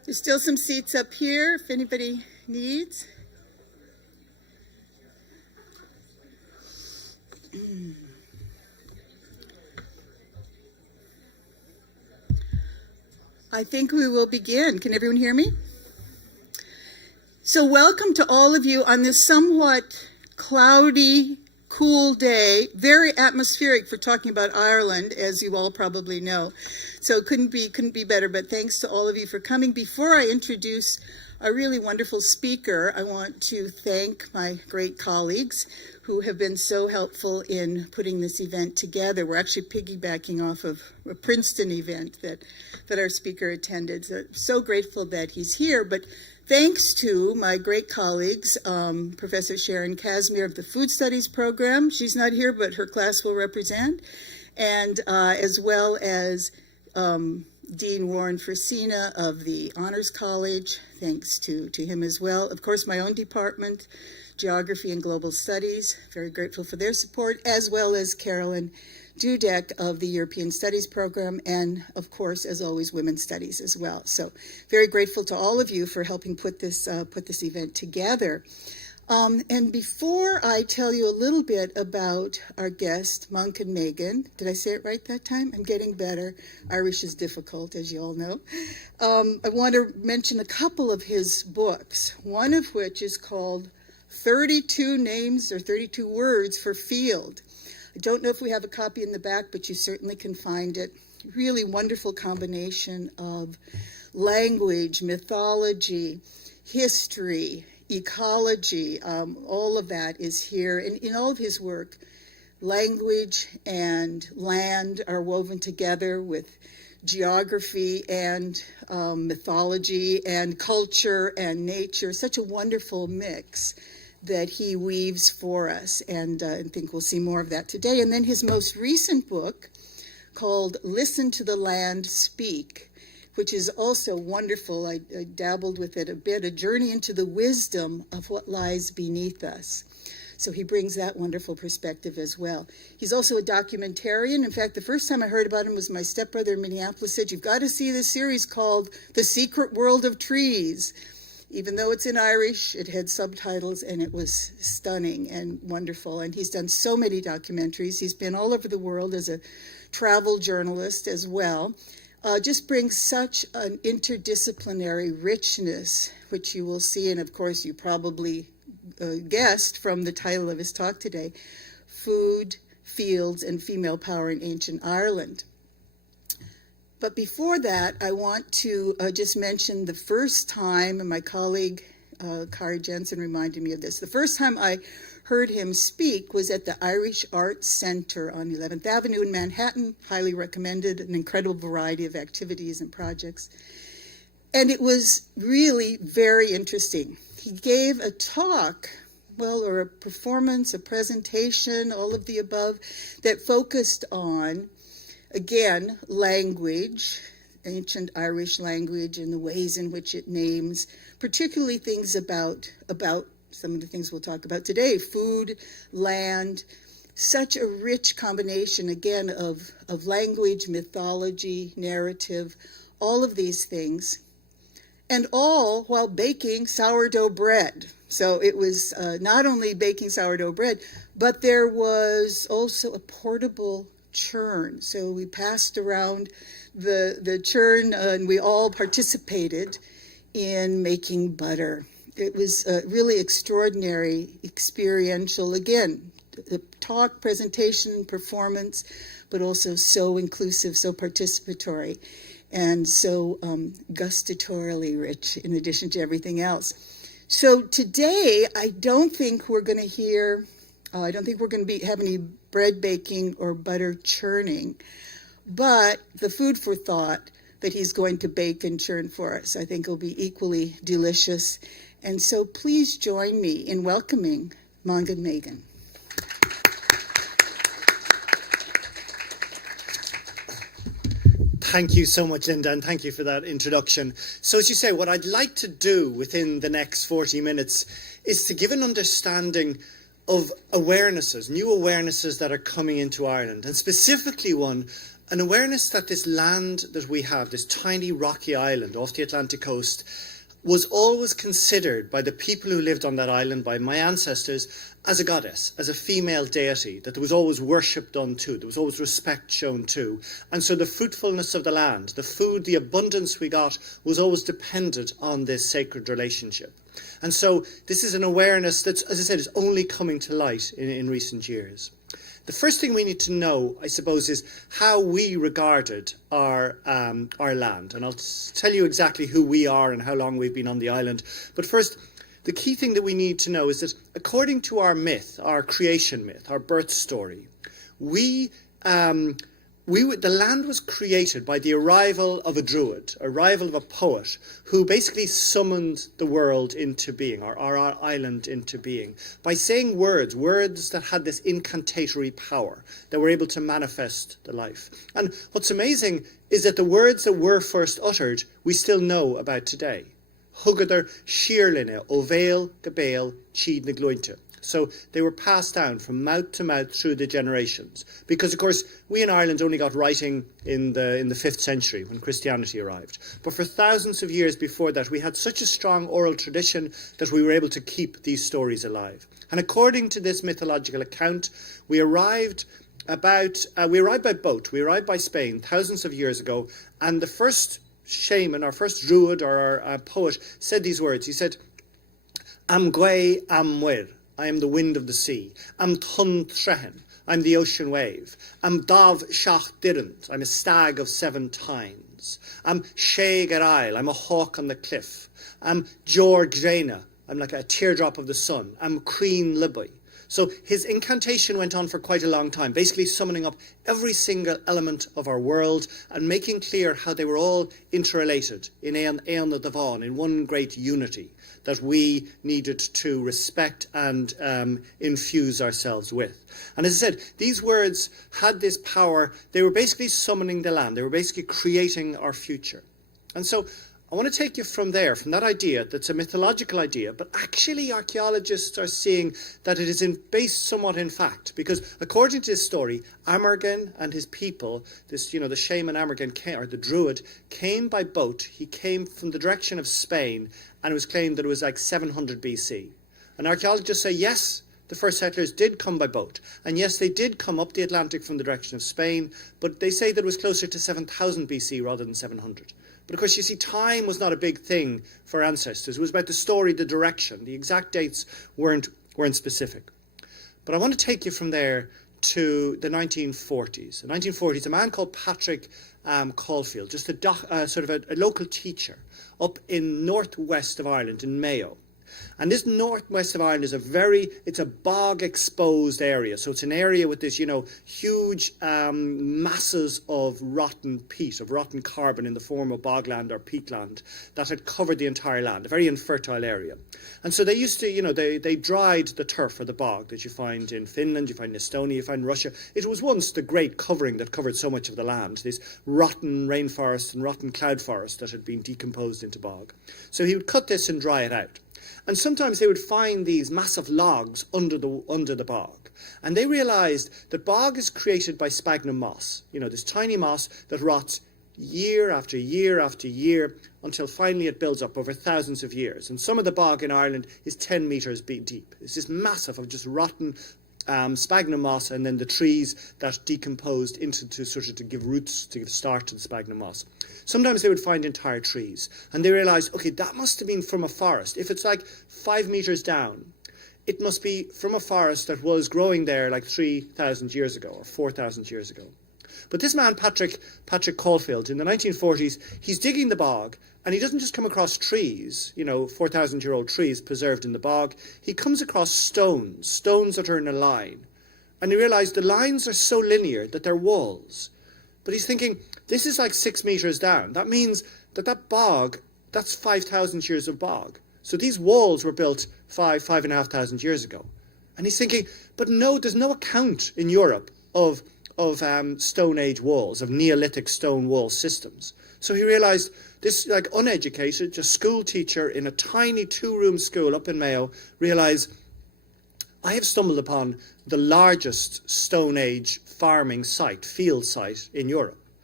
There's still some seats up here if anybody needs. I think we will begin. Can everyone hear me? So welcome to all of you on this somewhat cloudy, cool day, very atmospheric for talking about Ireland, as you all probably know. So it couldn't be better, but thanks to all of you for coming. Before I introduce a really wonderful speaker, I want to thank my great colleagues who have been so helpful in putting this event together. We're actually piggybacking off of a Princeton event that our speaker attended. So grateful that he's here, but thanks to my great colleagues, Professor Sharon Casimir of the Food Studies program. She's not here, but her class will represent. And as well as Dean Warren Frasina of the Honors College. Thanks to him as well. Of course, my own department, Geography and Global Studies. Very grateful for their support, as well as Carolyn Dudek of the European Studies program, and of course, as always, Women's Studies as well. So very grateful to all of you for helping put this event together. And before I tell you a little bit about our guest, Manchan Magan, did I say it right that time? I'm getting better. Irish is difficult, as you all know. I want to mention a couple of his books, one of which is called 32 Names or 32 Words for Field. I don't know if we have a copy in the back, but you certainly can find it. Really wonderful combination of language, mythology, history, ecology, all of that is here. And in all of his work, language and land are woven together with geography and mythology and culture and nature. Such a wonderful mix that he weaves for us, and I think we'll see more of that today. And then his most recent book called Listen to the Land Speak, which is also wonderful. I dabbled with it a bit, a journey into the wisdom of what lies beneath us. So he brings that wonderful perspective as well. He's also a documentarian. In fact, the first time I heard about him was my stepbrother in Minneapolis said, "You've got to see this series called The Secret World of Trees." Even though it's in Irish, it had subtitles, and it was stunning and wonderful. And he's done so many documentaries. He's been all over the world as a travel journalist as well. Just brings such an interdisciplinary richness, which you will see, and of course you probably guessed from the title of his talk today, Food, Fields, and Female Power in Ancient Ireland. But before that, I want to just mention the first time, and my colleague Kari Jensen reminded me of this, the first time I heard him speak was at the Irish Arts Center on 11th Avenue in Manhattan. Highly recommended, an incredible variety of activities and projects. And it was really very interesting. He gave a talk, or a performance, a presentation, all of the above, that focused on, again, language, ancient Irish language, and the ways in which it names, particularly things about some of the things we'll talk about today, food, land, such a rich combination, again, of language, mythology, narrative, all of these things, and all while baking sourdough bread. So it was not only baking sourdough bread, but there was also a portable churn. So we passed around the churn, and we all participated in making butter. It was a really extraordinary, experiential, again, the talk, presentation, performance, but also so inclusive, so participatory, and so gustatorially rich in addition to everything else. So today, I don't think we're going to have any bread baking or butter churning, but the food for thought that he's going to bake and churn for us, I think will be equally delicious. And so please join me in welcoming Magan Magan. Thank you so much, Linda, and thank you for that introduction. So as you say, what I'd like to do within the next 40 minutes is to give an understanding of awarenesses, new awarenesses that are coming into Ireland, and specifically one an awareness that this land that we have, this tiny rocky island off the Atlantic coast, was always considered by the people who lived on that island, by my ancestors, as a goddess, as a female deity, that there was always worship done to, there was always respect shown to. And so the fruitfulness of the land, the food, the abundance we got, was always dependent on this sacred relationship. And so this is an awareness that's, as I said, is only coming to light in recent years. The first thing we need to know, I suppose, is how we regarded our land. And I'll tell you exactly who we are and how long we've been on the island. But first, the key thing that we need to know is that according to our myth, our creation myth, our birth story, the land was created by the arrival of a druid, arrival of a poet, who basically summoned the world into being, or our island into being, by saying words that had this incantatory power, that were able to manifest the life. And what's amazing is that the words that were first uttered, we still know about today. Hugadar Shirline, Ovail, Gabail, Chid Naglointe. So they were passed down from mouth to mouth through the generations. Because, of course, we in Ireland only got writing in the 5th century when Christianity arrived. But for thousands of years before that, we had such a strong oral tradition that we were able to keep these stories alive. And according to this mythological account, we arrived by boat. We arrived by Spain thousands of years ago. And the first shaman, our first druid or our poet, said these words. He said, Am Gwei Am Wir. I am the wind of the sea. Am Tun Trehen. I'm the ocean wave. Am Dav Shach Dirrant. I'm a stag of 7 tines. Am She Garail. I'm a hawk on the cliff. Am Jor Grena. I'm like a teardrop of the sun. Am Queen Libby. So his incantation went on for quite a long time, basically summoning up every single element of our world and making clear how they were all interrelated in Aeon of the Vaughan, in one great unity that we needed to respect and infuse ourselves with. And as I said, these words had this power. They were basically summoning the land. They were basically creating our future. And so I want to take you from there, from that idea that's a mythological idea, but actually archaeologists are seeing that it is based somewhat in fact, because according to this story, Amergin and his people, the shaman Amergin, or the druid, came by boat. He came from the direction of Spain, and it was claimed that it was like 700 BC. And archaeologists say, yes, the first settlers did come by boat. And yes, they did come up the Atlantic from the direction of Spain, but they say that it was closer to 7,000 BC rather than 700. But of course, you see, time was not a big thing for ancestors. It was about the story, the direction. The exact dates weren't specific. But I want to take you from there to the 1940s. The 1940s, a man called Patrick Caulfield, just a local teacher up in northwest of Ireland, in Mayo. And this northwest of Ireland is it's a bog exposed area. So it's an area with this, huge masses of rotten peat, of rotten carbon in the form of bogland or peatland that had covered the entire land, a very infertile area. And so they used to, they dried the turf or the bog that you find in Finland, you find in Estonia, you find in Russia. It was once the great covering that covered so much of the land, this rotten rainforest and rotten cloud forest that had been decomposed into bog. So he would cut this and dry it out. And sometimes they would find these massive logs under the bog. And they realized that bog is created by sphagnum moss, this tiny moss that rots year after year after year until finally it builds up over thousands of years. And some of the bog in Ireland is 10 metres deep. It's this massive of just rotten sphagnum moss, and then the trees that decomposed to give roots, to give start to the sphagnum moss. Sometimes they would find entire trees, and they realized, okay, that must have been from a forest. If it's like 5 meters down, it must be from a forest that was growing there like 3,000 years ago or 4,000 years ago. But this man, Patrick Caulfield, in the 1940s, he's digging the bog, and he doesn't just come across trees, 4,000-year-old trees preserved in the bog. He comes across stones that are in a line. And he realized the lines are so linear that they're walls. But he's thinking, this is like 6 meters down. That means that bog, that's 5,000 years of bog. So these walls were built 5,500 years ago. And he's thinking, but no, there's no account in Europe of Stone Age walls, of Neolithic stone wall systems. So he realized this uneducated, just school teacher in a tiny 2-room school up in Mayo, realized, I have stumbled upon the largest Stone Age farming site, field site in Europe.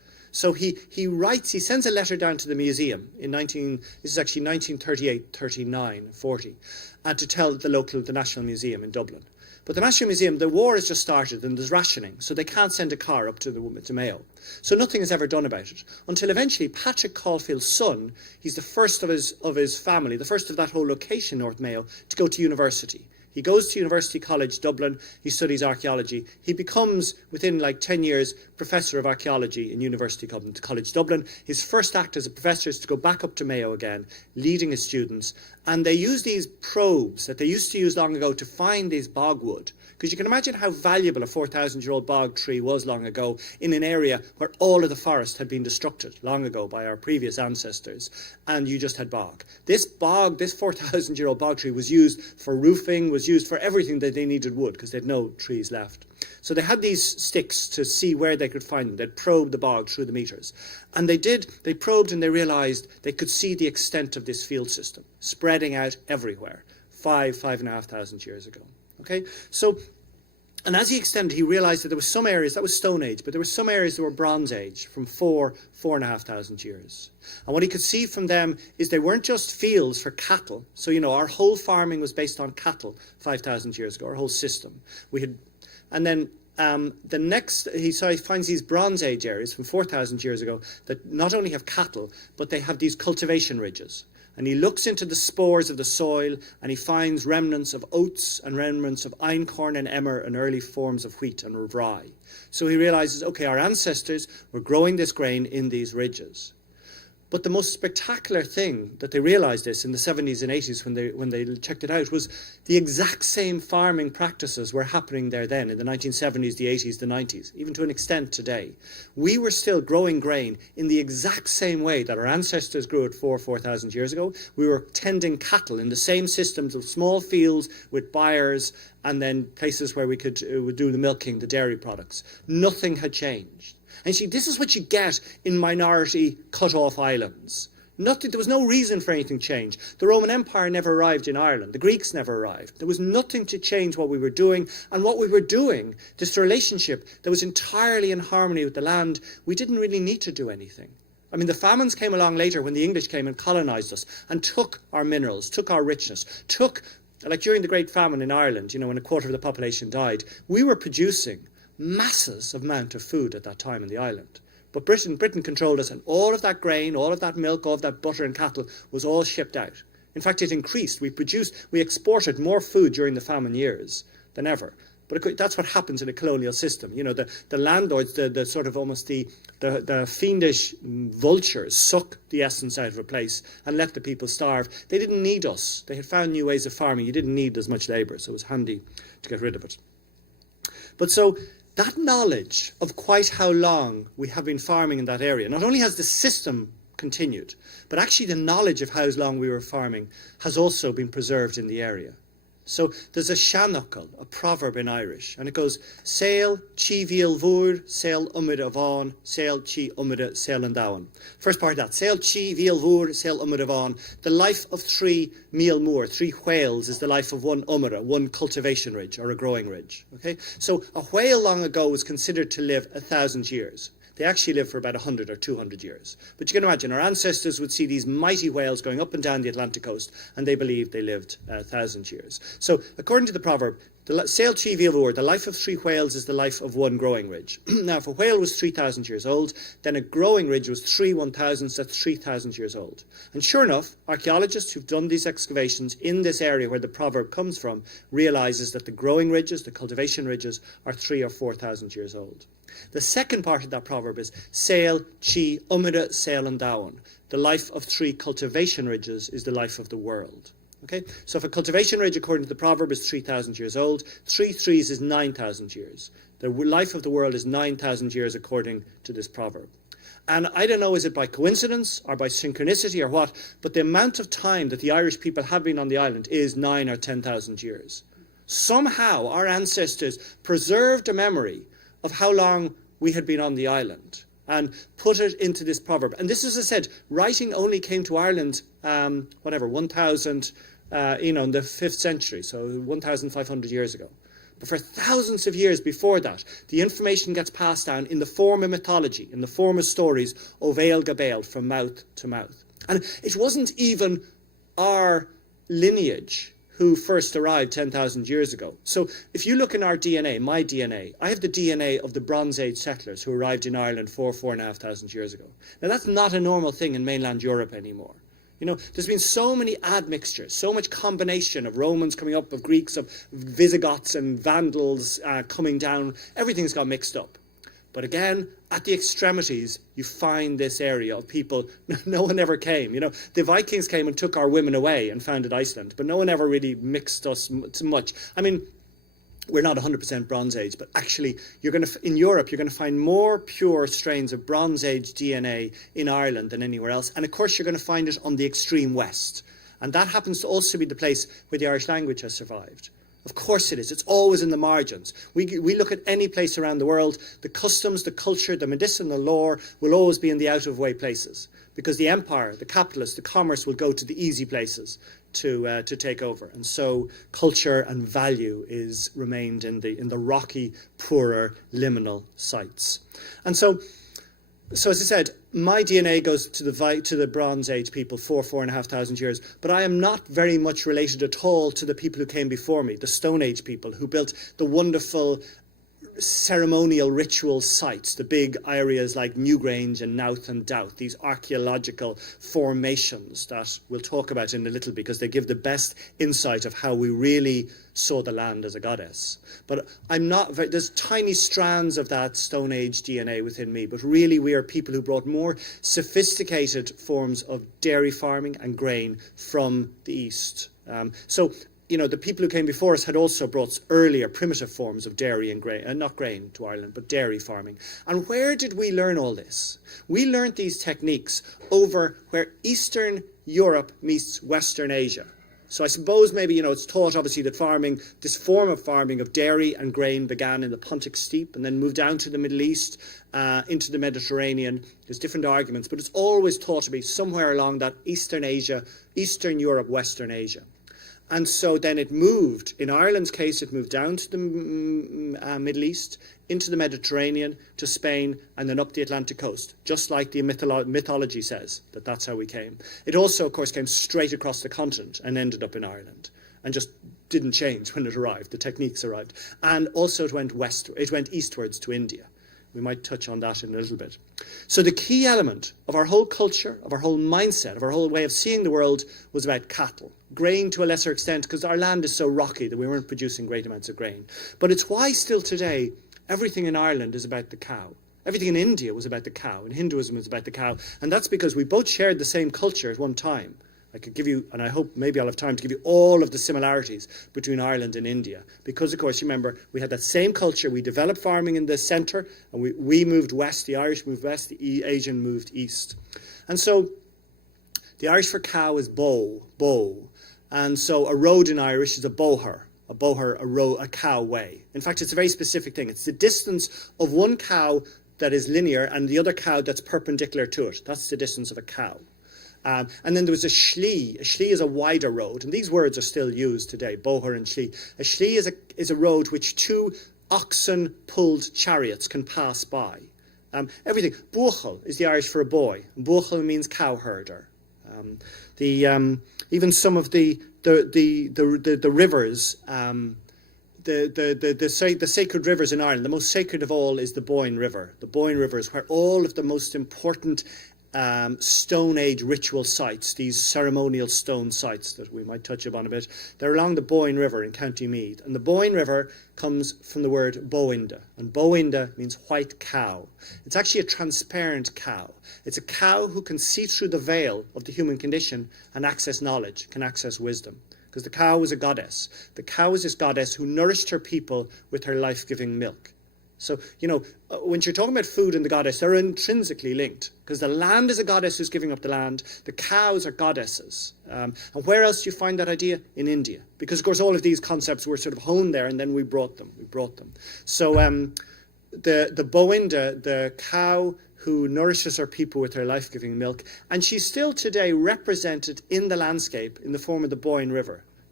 So he sends a letter down to the museum this is actually 1938, 39, 40, to tell the National Museum in Dublin. But the National Museum, the war has just started and there's rationing, so they can't send a car up to Mayo. So nothing is ever done about it. Until eventually Patrick Caulfield's son, he's the first of his family, the first of that whole location, North Mayo, to go to university. He goes to University College Dublin, he studies archaeology. He becomes, within like 10 years, Professor of Archaeology in University College Dublin. His first act as a professor is to go back up to Mayo again, leading his students. And they use these probes that they used to use long ago to find these bogwood. Because you can imagine how valuable a 4,000-year-old bog tree was long ago in an area where all of the forest had been destructed long ago by our previous ancestors, and you just had bog. This 4,000-year-old bog tree was used for roofing, was used for everything that they needed wood, because they had no trees left. So they had these sticks to see where they could find them. They'd probe the bog through the meters. And they probed and they realised they could see the extent of this field system, spreading out everywhere, 5,500 years ago. Okay, so, and as he extended, he realised that there were some areas, that was Stone Age, but there were some areas that were Bronze Age, from 4,500 years. And what he could see from them is they weren't just fields for cattle. So, our whole farming was based on cattle 5,000 years ago, our whole system. And then the next, he finds these Bronze Age areas from 4,000 years ago that not only have cattle, but they have these cultivation ridges. And he looks into the spores of the soil and he finds remnants of oats and remnants of einkorn and emmer and early forms of wheat and rye. So he realizes, okay, our ancestors were growing this grain in these ridges. But the most spectacular thing that they realized this in the 70s and 80s when they checked it out was the exact same farming practices were happening there then in the 1970s, the 80s, the 90s, even to an extent today. We were still growing grain in the exact same way that our ancestors grew it 4,000 years ago. We were tending cattle in the same systems of small fields with byres and then places where we could do the milking, the dairy products. Nothing had changed. And see, this is what you get in minority cut-off islands. There was no reason for anything to change. The Roman Empire never arrived in Ireland. The Greeks never arrived. There was nothing to change what we were doing. And what we were doing, this relationship that was entirely in harmony with the land, we didn't really need to do anything. I mean, the famines came along later when the English came and colonized us and took our minerals, took our richness, like during the Great Famine in Ireland, when a quarter of the population died, we were producing masses amount of food at that time in the island. But Britain controlled us, and all of that grain, all of that milk, all of that butter and cattle was all shipped out. In fact, it increased. We exported more food during the famine years than ever. But that's what happens in a colonial system. The landlords, the sort of almost the fiendish vultures suck the essence out of a place and let the people starve. They didn't need us. They had found new ways of farming. You didn't need as much labour, so it was handy to get rid of it. But so that knowledge of quite how long we have been farming in that area, not only has the system continued, but actually the knowledge of how long we were farming has also been preserved in the area. So there's a seanachal, a proverb in Irish, and it goes, Sail chi viel vur, sail umid avon, sail chi umid sail and down. First part of that, Sail chi viel vur, sail umid avon. The life of 3 meal moor, 3 whales, is the life of 1 umida, 1 cultivation ridge or a growing ridge. Okay, so a whale long ago was considered to live 1,000 years. They actually live for about 100 or 200 years. But you can imagine, our ancestors would see these mighty whales going up and down the Atlantic coast, and they believed they lived 1,000 years. So, according to the proverb, Sail chi viel, the life of 3 whales is the life of 1 growing ridge. Now, if a whale was 3,000 years old, then a growing ridge was 3 1,000s, so that's 3,000 years old. And sure enough, archaeologists who've done these excavations in this area where the proverb comes from realizes that the growing ridges, the cultivation ridges, are 3,000 or 4,000 years old. The second part of that proverb is Sail chi umida sail and down. The life of 3 cultivation ridges is the life of the world. Okay, so if a cultivation ridge, according to the proverb, is 3,000 years old, 3 3s is 9,000 years. The life of the world is 9,000 years according to this proverb. And I don't know, is it by coincidence or by synchronicity or what, but the amount of time that the Irish people have been on the island is 9,000 or 10,000 years. Somehow our ancestors preserved a memory of how long we had been on the island and put it into this proverb. And this, as I said, writing only came to Ireland, 1,000, in the 5th century, so 1,500 years ago. But for thousands of years before that, the information gets passed down in the form of mythology, in the form of stories, ovail gabail, from mouth to mouth. And it wasn't even our lineage who first arrived 10,000 years ago. So if you look in our DNA, my DNA, I have the DNA of the Bronze Age settlers who arrived in Ireland 4,500 years ago. Now that's not a normal thing in mainland Europe anymore. You know, there's been so many admixtures, so much combination of Romans coming up, of Greeks, of Visigoths and Vandals coming down. Everything's got mixed up. But again, at the extremities, you find this area of people, no one ever came. You know, the Vikings came and took our women away and founded Iceland, but no one ever really mixed us too much. I mean, we're not 100% Bronze Age, but actually, in Europe, you're going to find more pure strains of Bronze Age DNA in Ireland than anywhere else. And of course, you're going to find it on the extreme west. And that happens to also be the place where the Irish language has survived. Of course it is. It's always in the margins. We look at any place around the world, the customs, the culture, the medicinal lore will always be in the out-of-way places. Because the empire, the capitalists, the commerce will go to the easy places to take over. And so culture and value is remained in the rocky, poorer, liminal sites. And so as I said, my DNA goes to the Bronze Age people, 4,500 years, but I am not very much related at all to the people who came before me, the Stone Age people who built the wonderful ceremonial ritual sites, the big areas like Newgrange and Knowth and Douth, these archaeological formations that we'll talk about in a little because they give the best insight of how we really saw the land as a goddess. But there's tiny strands of that Stone Age DNA within me, but really we are people who brought more sophisticated forms of dairy farming and grain from the East. You know, the people who came before us had also brought earlier primitive forms of dairy and grain, not grain to Ireland, but dairy farming. And where did we learn all this? We learned these techniques over where Eastern Europe meets Western Asia. So I suppose maybe, you know, it's taught obviously that farming, this form of farming of dairy and grain began in the Pontic Steppe and then moved down to the Middle East, into the Mediterranean. There's different arguments, but it's always taught to be somewhere along that Eastern Asia, Eastern Europe, Western Asia. And so then it moved, in Ireland's case, it moved down to the Middle East, into the Mediterranean, to Spain, and then up the Atlantic coast, just like the mythology says, that that's how we came. It also, of course, came straight across the continent and ended up in Ireland, and just didn't change when it arrived. The techniques arrived. And also it went eastwards to India. We might touch on that in a little bit. So the key element of our whole culture, of our whole mindset, of our whole way of seeing the world was about cattle. Grain to a lesser extent, because our land is so rocky that we weren't producing great amounts of grain. But it's why still today everything in Ireland is about the cow. Everything in India was about the cow, and Hinduism was about the cow. And that's because we both shared the same culture at one time. I could give you, and I hope maybe I'll have time to give you all of the similarities between Ireland and India. Because, of course, you remember, we had that same culture. We developed farming in the centre, and we moved west. The Irish moved west. The Asian moved east. And so the Irish for cow is bow. And so a road in Irish is a boher, a cow way. In fact, it's a very specific thing. It's the distance of one cow that is linear and the other cow that's perpendicular to it. That's the distance of a cow. And then there was a shlee. A shlee is a wider road, and these words are still used today, boher and shlee. A shlee is a road which two oxen-pulled chariots can pass by. Everything. Buachel is the Irish for a boy. Buachel means cow herder. Even some of the rivers, the sacred rivers in Ireland, the most sacred of all is the Boyne River. The Boyne River is where all of the most important Stone Age ritual sites, these ceremonial stone sites that we might touch upon a bit, they're along the Boyne River in County Meath. And the Boyne River comes from the word boinda, and boinda means white cow. It's actually a transparent cow. It's a cow who can see through the veil of the human condition and access knowledge, can access wisdom. Because the cow was a goddess. The cow was this goddess who nourished her people with her life-giving milk. So, you know, when you're talking about food and the goddess, they're intrinsically linked. Because the land is a goddess who's giving up the land. The cows are goddesses. And where else do you find that idea? In India. Because, of course, all of these concepts were sort of honed there, and then we brought them. So the boinda, the cow who nourishes her people with her life-giving milk, and she's still today represented in the landscape in the form of the Boyne River.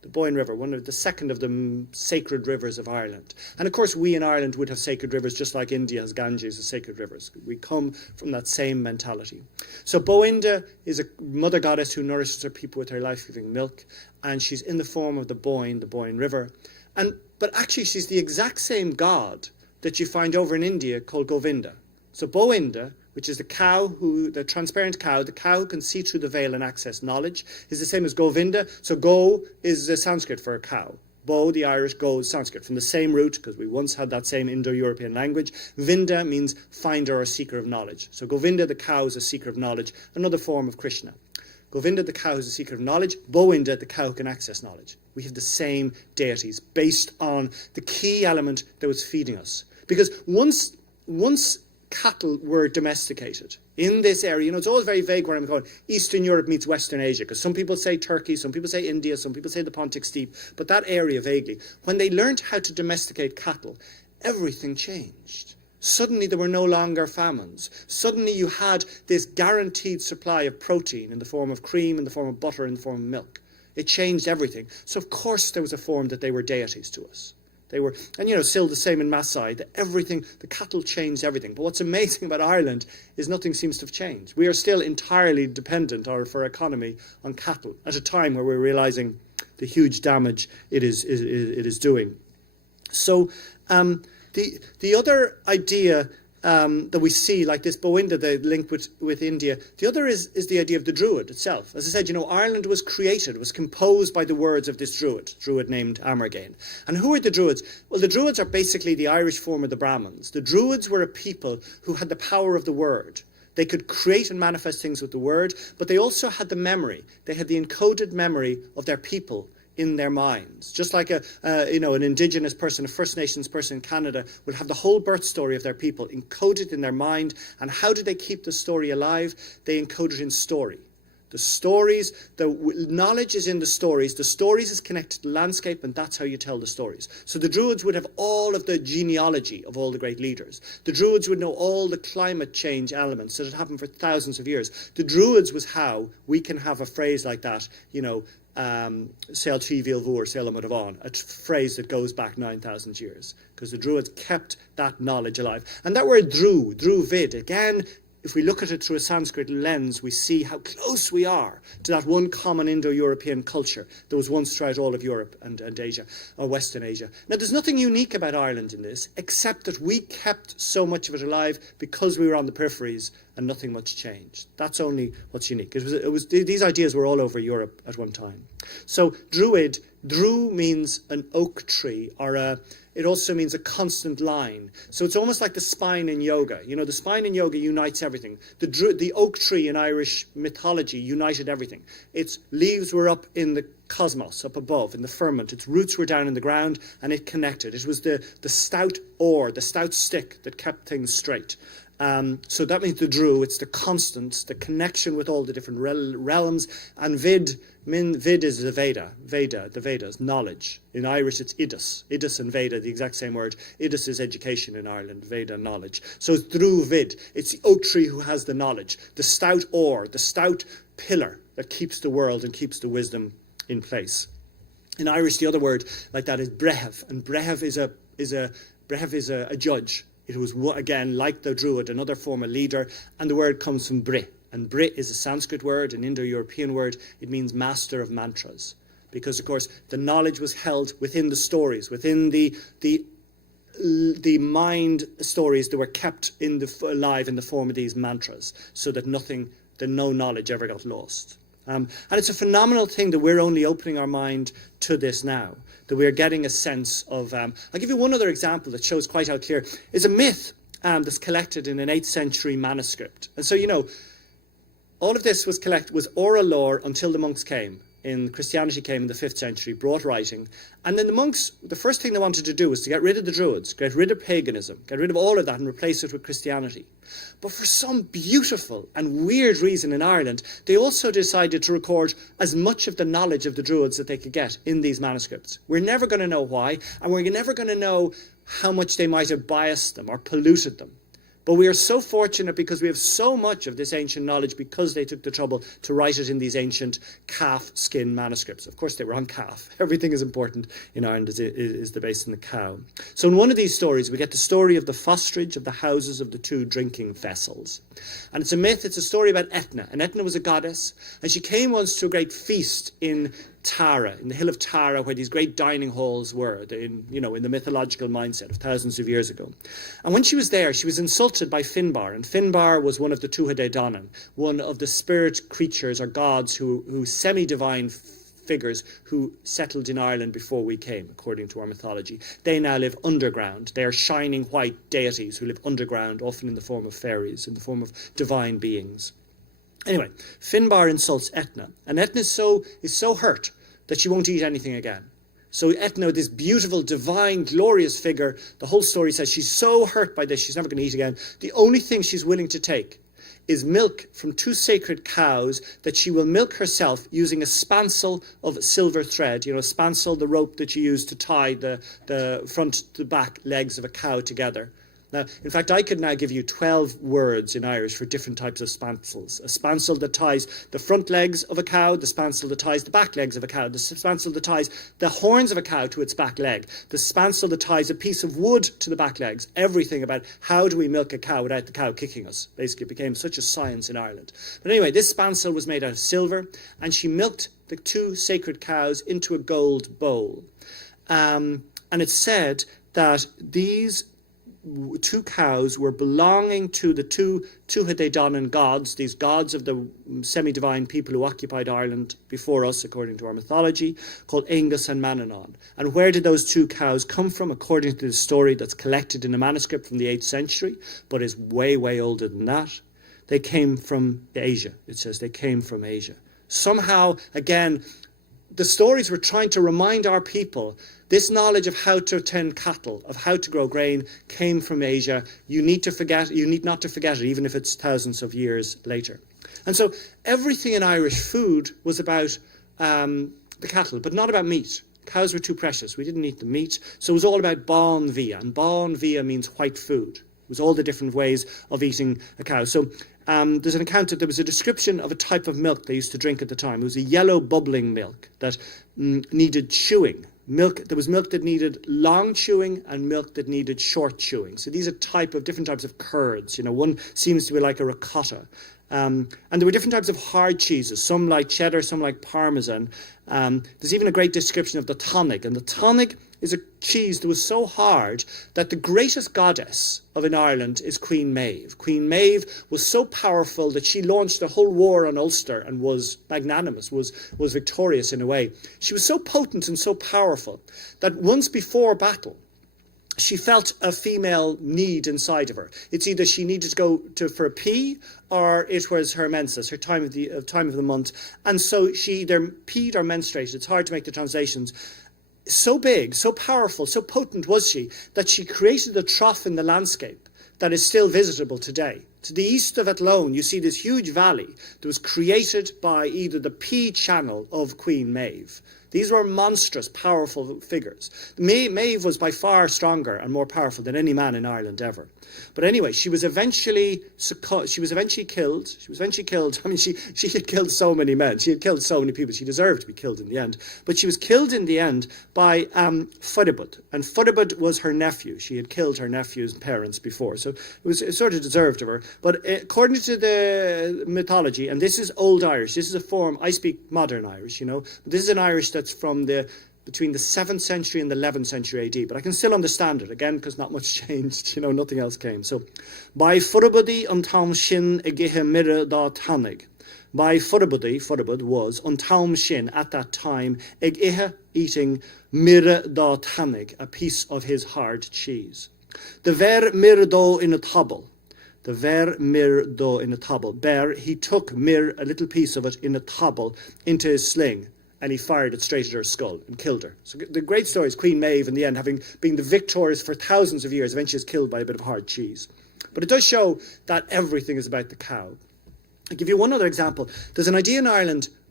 the Boyne River, one of the second of the sacred rivers of Ireland. And of course, we in Ireland would have sacred rivers just like India has Ganges as sacred rivers. We come from that same mentality. So Boinda is a mother goddess who nourishes her people with her life-giving milk, and she's in the form of the Boyne River. But actually, she's the exact same god that you find over in India called Govinda. So Boinda, which is the transparent cow, the cow who can see through the veil and access knowledge, is the same as Govinda. So Go is the Sanskrit for a cow. Bo, the Irish, Go is Sanskrit, from the same root, because we once had that same Indo-European language. Vinda means finder or seeker of knowledge. So Govinda, the cow, is a seeker of knowledge, another form of Krishna. Govinda, the cow, is a seeker of knowledge. Boinda, the cow, can access knowledge. We have the same deities based on the key element that was feeding us. Because once cattle were domesticated in this area, it's always very vague where I'm going. Eastern Europe meets Western Asia, because some people say Turkey, some people say India, some people say the Pontic Steppe, but that area vaguely. When they learned how to domesticate cattle, everything changed. Suddenly there were no longer famines. Suddenly you had this guaranteed supply of protein in the form of cream, in the form of butter, in the form of milk. It changed everything. So of course there was a form that they were deities to us. They were, and still the same in Maasai, the cattle changed everything. But what's amazing about Ireland is nothing seems to have changed. We are still entirely dependent for our economy on cattle at a time where we're realizing the huge damage it is doing. So the other idea that we see, like this Boinda, the link with India, the other is the idea of the Druid itself. As I said, Ireland was composed by the words of this Druid named Amergain. And who are the Druids? Well, the Druids are basically the Irish form of the Brahmins. The Druids were a people who had the power of the word. They could create and manifest things with the word, but they also had the memory. They had the encoded memory of their people in their minds. Just like an indigenous person, a First Nations person in Canada will have the whole birth story of their people encoded in their mind. And how do they keep the story alive? They encode it in story. The stories, the knowledge is in the stories. The stories is connected to the landscape, and that's how you tell the stories. So the Druids would have all of the genealogy of all the great leaders. The Druids would know all the climate change elements that had happened for thousands of years. The Druids was how we can have a phrase like that, Sail Trivial Vor, Sail Amadavan, a phrase that goes back 9,000 years, because the Druids kept that knowledge alive. And that word Druvid, again, if we look at it through a Sanskrit lens, we see how close we are to that one common Indo-European culture that was once throughout all of Europe and Asia, or Western Asia. Now, there's nothing unique about Ireland in this, except that we kept so much of it alive because we were on the peripheries and nothing much changed. That's only what's unique. These ideas were all over Europe at one time. So Druid, Dru means an oak tree, it also means a constant line. So it's almost like the spine in yoga. The spine in yoga unites everything. The oak tree in Irish mythology united everything. Its leaves were up in the cosmos, up above, in the firmament. Its roots were down in the ground, and it connected. It was the stout oar, the stout stick that kept things straight. So that means the Dru, it's the constants, the connection with all the different realms. And Vid is the Veda, the Vedas, knowledge. In Irish, it's Idus. Idus and Veda, the exact same word. Idus is education in Ireland, Veda, knowledge. So it's Dru Vid. It's the oak tree who has the knowledge, the stout oar, the stout pillar that keeps the world and keeps the wisdom in place. In Irish, the other word like that is brehev, and brehev is a judge. It was, again, like the Druid, another form of leader, and the word comes from Bri. And Bri is a Sanskrit word, an Indo-European word. It means master of mantras. Because, of course, the knowledge was held within the stories, within the mind stories that were kept alive in the form of these mantras, so that no knowledge ever got lost. And it's a phenomenal thing that we're only opening our mind to this now, that we're getting a sense of... I'll give you one other example that shows quite how clear. It's a myth that's collected in an 8th century manuscript. And so, all of this was oral lore until the monks came. Christianity came in the 5th century, brought writing. And then the monks, the first thing they wanted to do was to get rid of the Druids, get rid of paganism, get rid of all of that and replace it with Christianity. But for some beautiful and weird reason in Ireland, they also decided to record as much of the knowledge of the Druids that they could get in these manuscripts. We're never going to know why, and we're never going to know how much they might have biased them or polluted them. But we are so fortunate because we have so much of this ancient knowledge because they took the trouble to write it in these ancient calf skin manuscripts. Of course, they were on calf. Everything is important in Ireland is the base in the cow. So in one of these stories, we get the story of the fosterage of the houses of the two drinking vessels. And it's a myth. It's a story about Etna. And Etna was a goddess. And she came once to a great feast in Tara, in the hill of Tara, where these great dining halls were, in the mythological mindset of thousands of years ago. And when she was there, she was insulted by Finbar, and Finbar was one of the Tuatha Danann, one of the spirit creatures or gods who semi-divine figures who settled in Ireland before we came, according to our mythology. They now live underground. They are shining white deities who live underground, often in the form of fairies, in the form of divine beings. Anyway, Finbar insults Etna, and Etna is so hurt that she won't eat anything again. So Etna, this beautiful, divine, glorious figure, the whole story says she's so hurt by this, she's never going to eat again. The only thing she's willing to take is milk from two sacred cows that she will milk herself using a spancel of silver thread. Spancel, the rope that you use to tie the front to back legs of a cow together. Now, in fact, I could now give you 12 words in Irish for different types of spancels. A spancel that ties the front legs of a cow, the spancel that ties the back legs of a cow, the spancel that ties the horns of a cow to its back leg, the spancel that ties a piece of wood to the back legs, everything about how do we milk a cow without the cow kicking us. Basically, it became such a science in Ireland. But anyway, this spancel was made out of silver, and she milked the two sacred cows into a gold bowl. And it's said that these two cows were belonging to the two Tuatha Danann gods, these gods of the semi-divine people who occupied Ireland before us, according to our mythology, called Angus and Manannán. And where did those two cows come from, according to the story that's collected in a manuscript from the 8th century, but is way, way older than that? They came from Asia. It says they came from Asia. Somehow, again, the stories were trying to remind our people this knowledge of how to tend cattle, of how to grow grain, came from Asia. You need not to forget it, even if it's thousands of years later. And so everything in Irish food was about the cattle, but not about meat. Cows were too precious. We didn't eat the meat. So it was all about bán via. And bán via means white food. It was all the different ways of eating a cow. So there's an account that there was a description of a type of milk they used to drink at the time. It was a yellow bubbling milk that needed chewing. There was milk that needed long chewing and milk that needed short chewing. So these are different types of curds. One seems to be like a ricotta. And there were different types of hard cheeses, some like cheddar, some like parmesan. There's even a great description of the tonic. And the tonic is a cheese that was so hard that the greatest goddess in Ireland is Queen Maeve. Queen Maeve was so powerful that she launched a whole war on Ulster and was magnanimous, was victorious in a way. She was so potent and so powerful that once before battle, she felt a female need inside of her. It's either she needed to go for a pee, or it was her menses, her time of the month. And so she either peed or menstruated. It's hard to make the translations. So big, so powerful, so potent was she that she created a trough in the landscape that is still visitable today. To the east of Athlone, you see this huge valley that was created by either the pea channel of Queen Maeve. These were monstrous, powerful figures. Maeve was by far stronger and more powerful than any man in Ireland ever. But anyway, she was eventually killed. She was eventually killed. I mean, she had killed so many men. She had killed so many people. She deserved to be killed in the end. But she was killed in the end by Fudibud. And Fudibud was her nephew. She had killed her nephew's parents before. So it sort of deserved of her. But according to the mythology, and this is Old Irish, this is a form, I speak modern Irish, but this is an Irish that's from between the 7th century and the 11th century AD, but I can still understand it, again, because not much changed, nothing else came. So, by Furabudi untaum shin egihe mire da tanig. By Furabud was untaum shin, at that time, egihe, eating, mire da tanig, a piece of his hard cheese. The ver mire do in a table. The ver mir do in a table. He took mir, a little piece of it, in a table, into his sling, and he fired it straight at her skull and killed her. So the great story is Queen Maeve, in the end, having been the victorious for thousands of years, eventually is killed by a bit of hard cheese. But it does show that everything is about the cow. I'll give you one other example. There's an idea in Ireland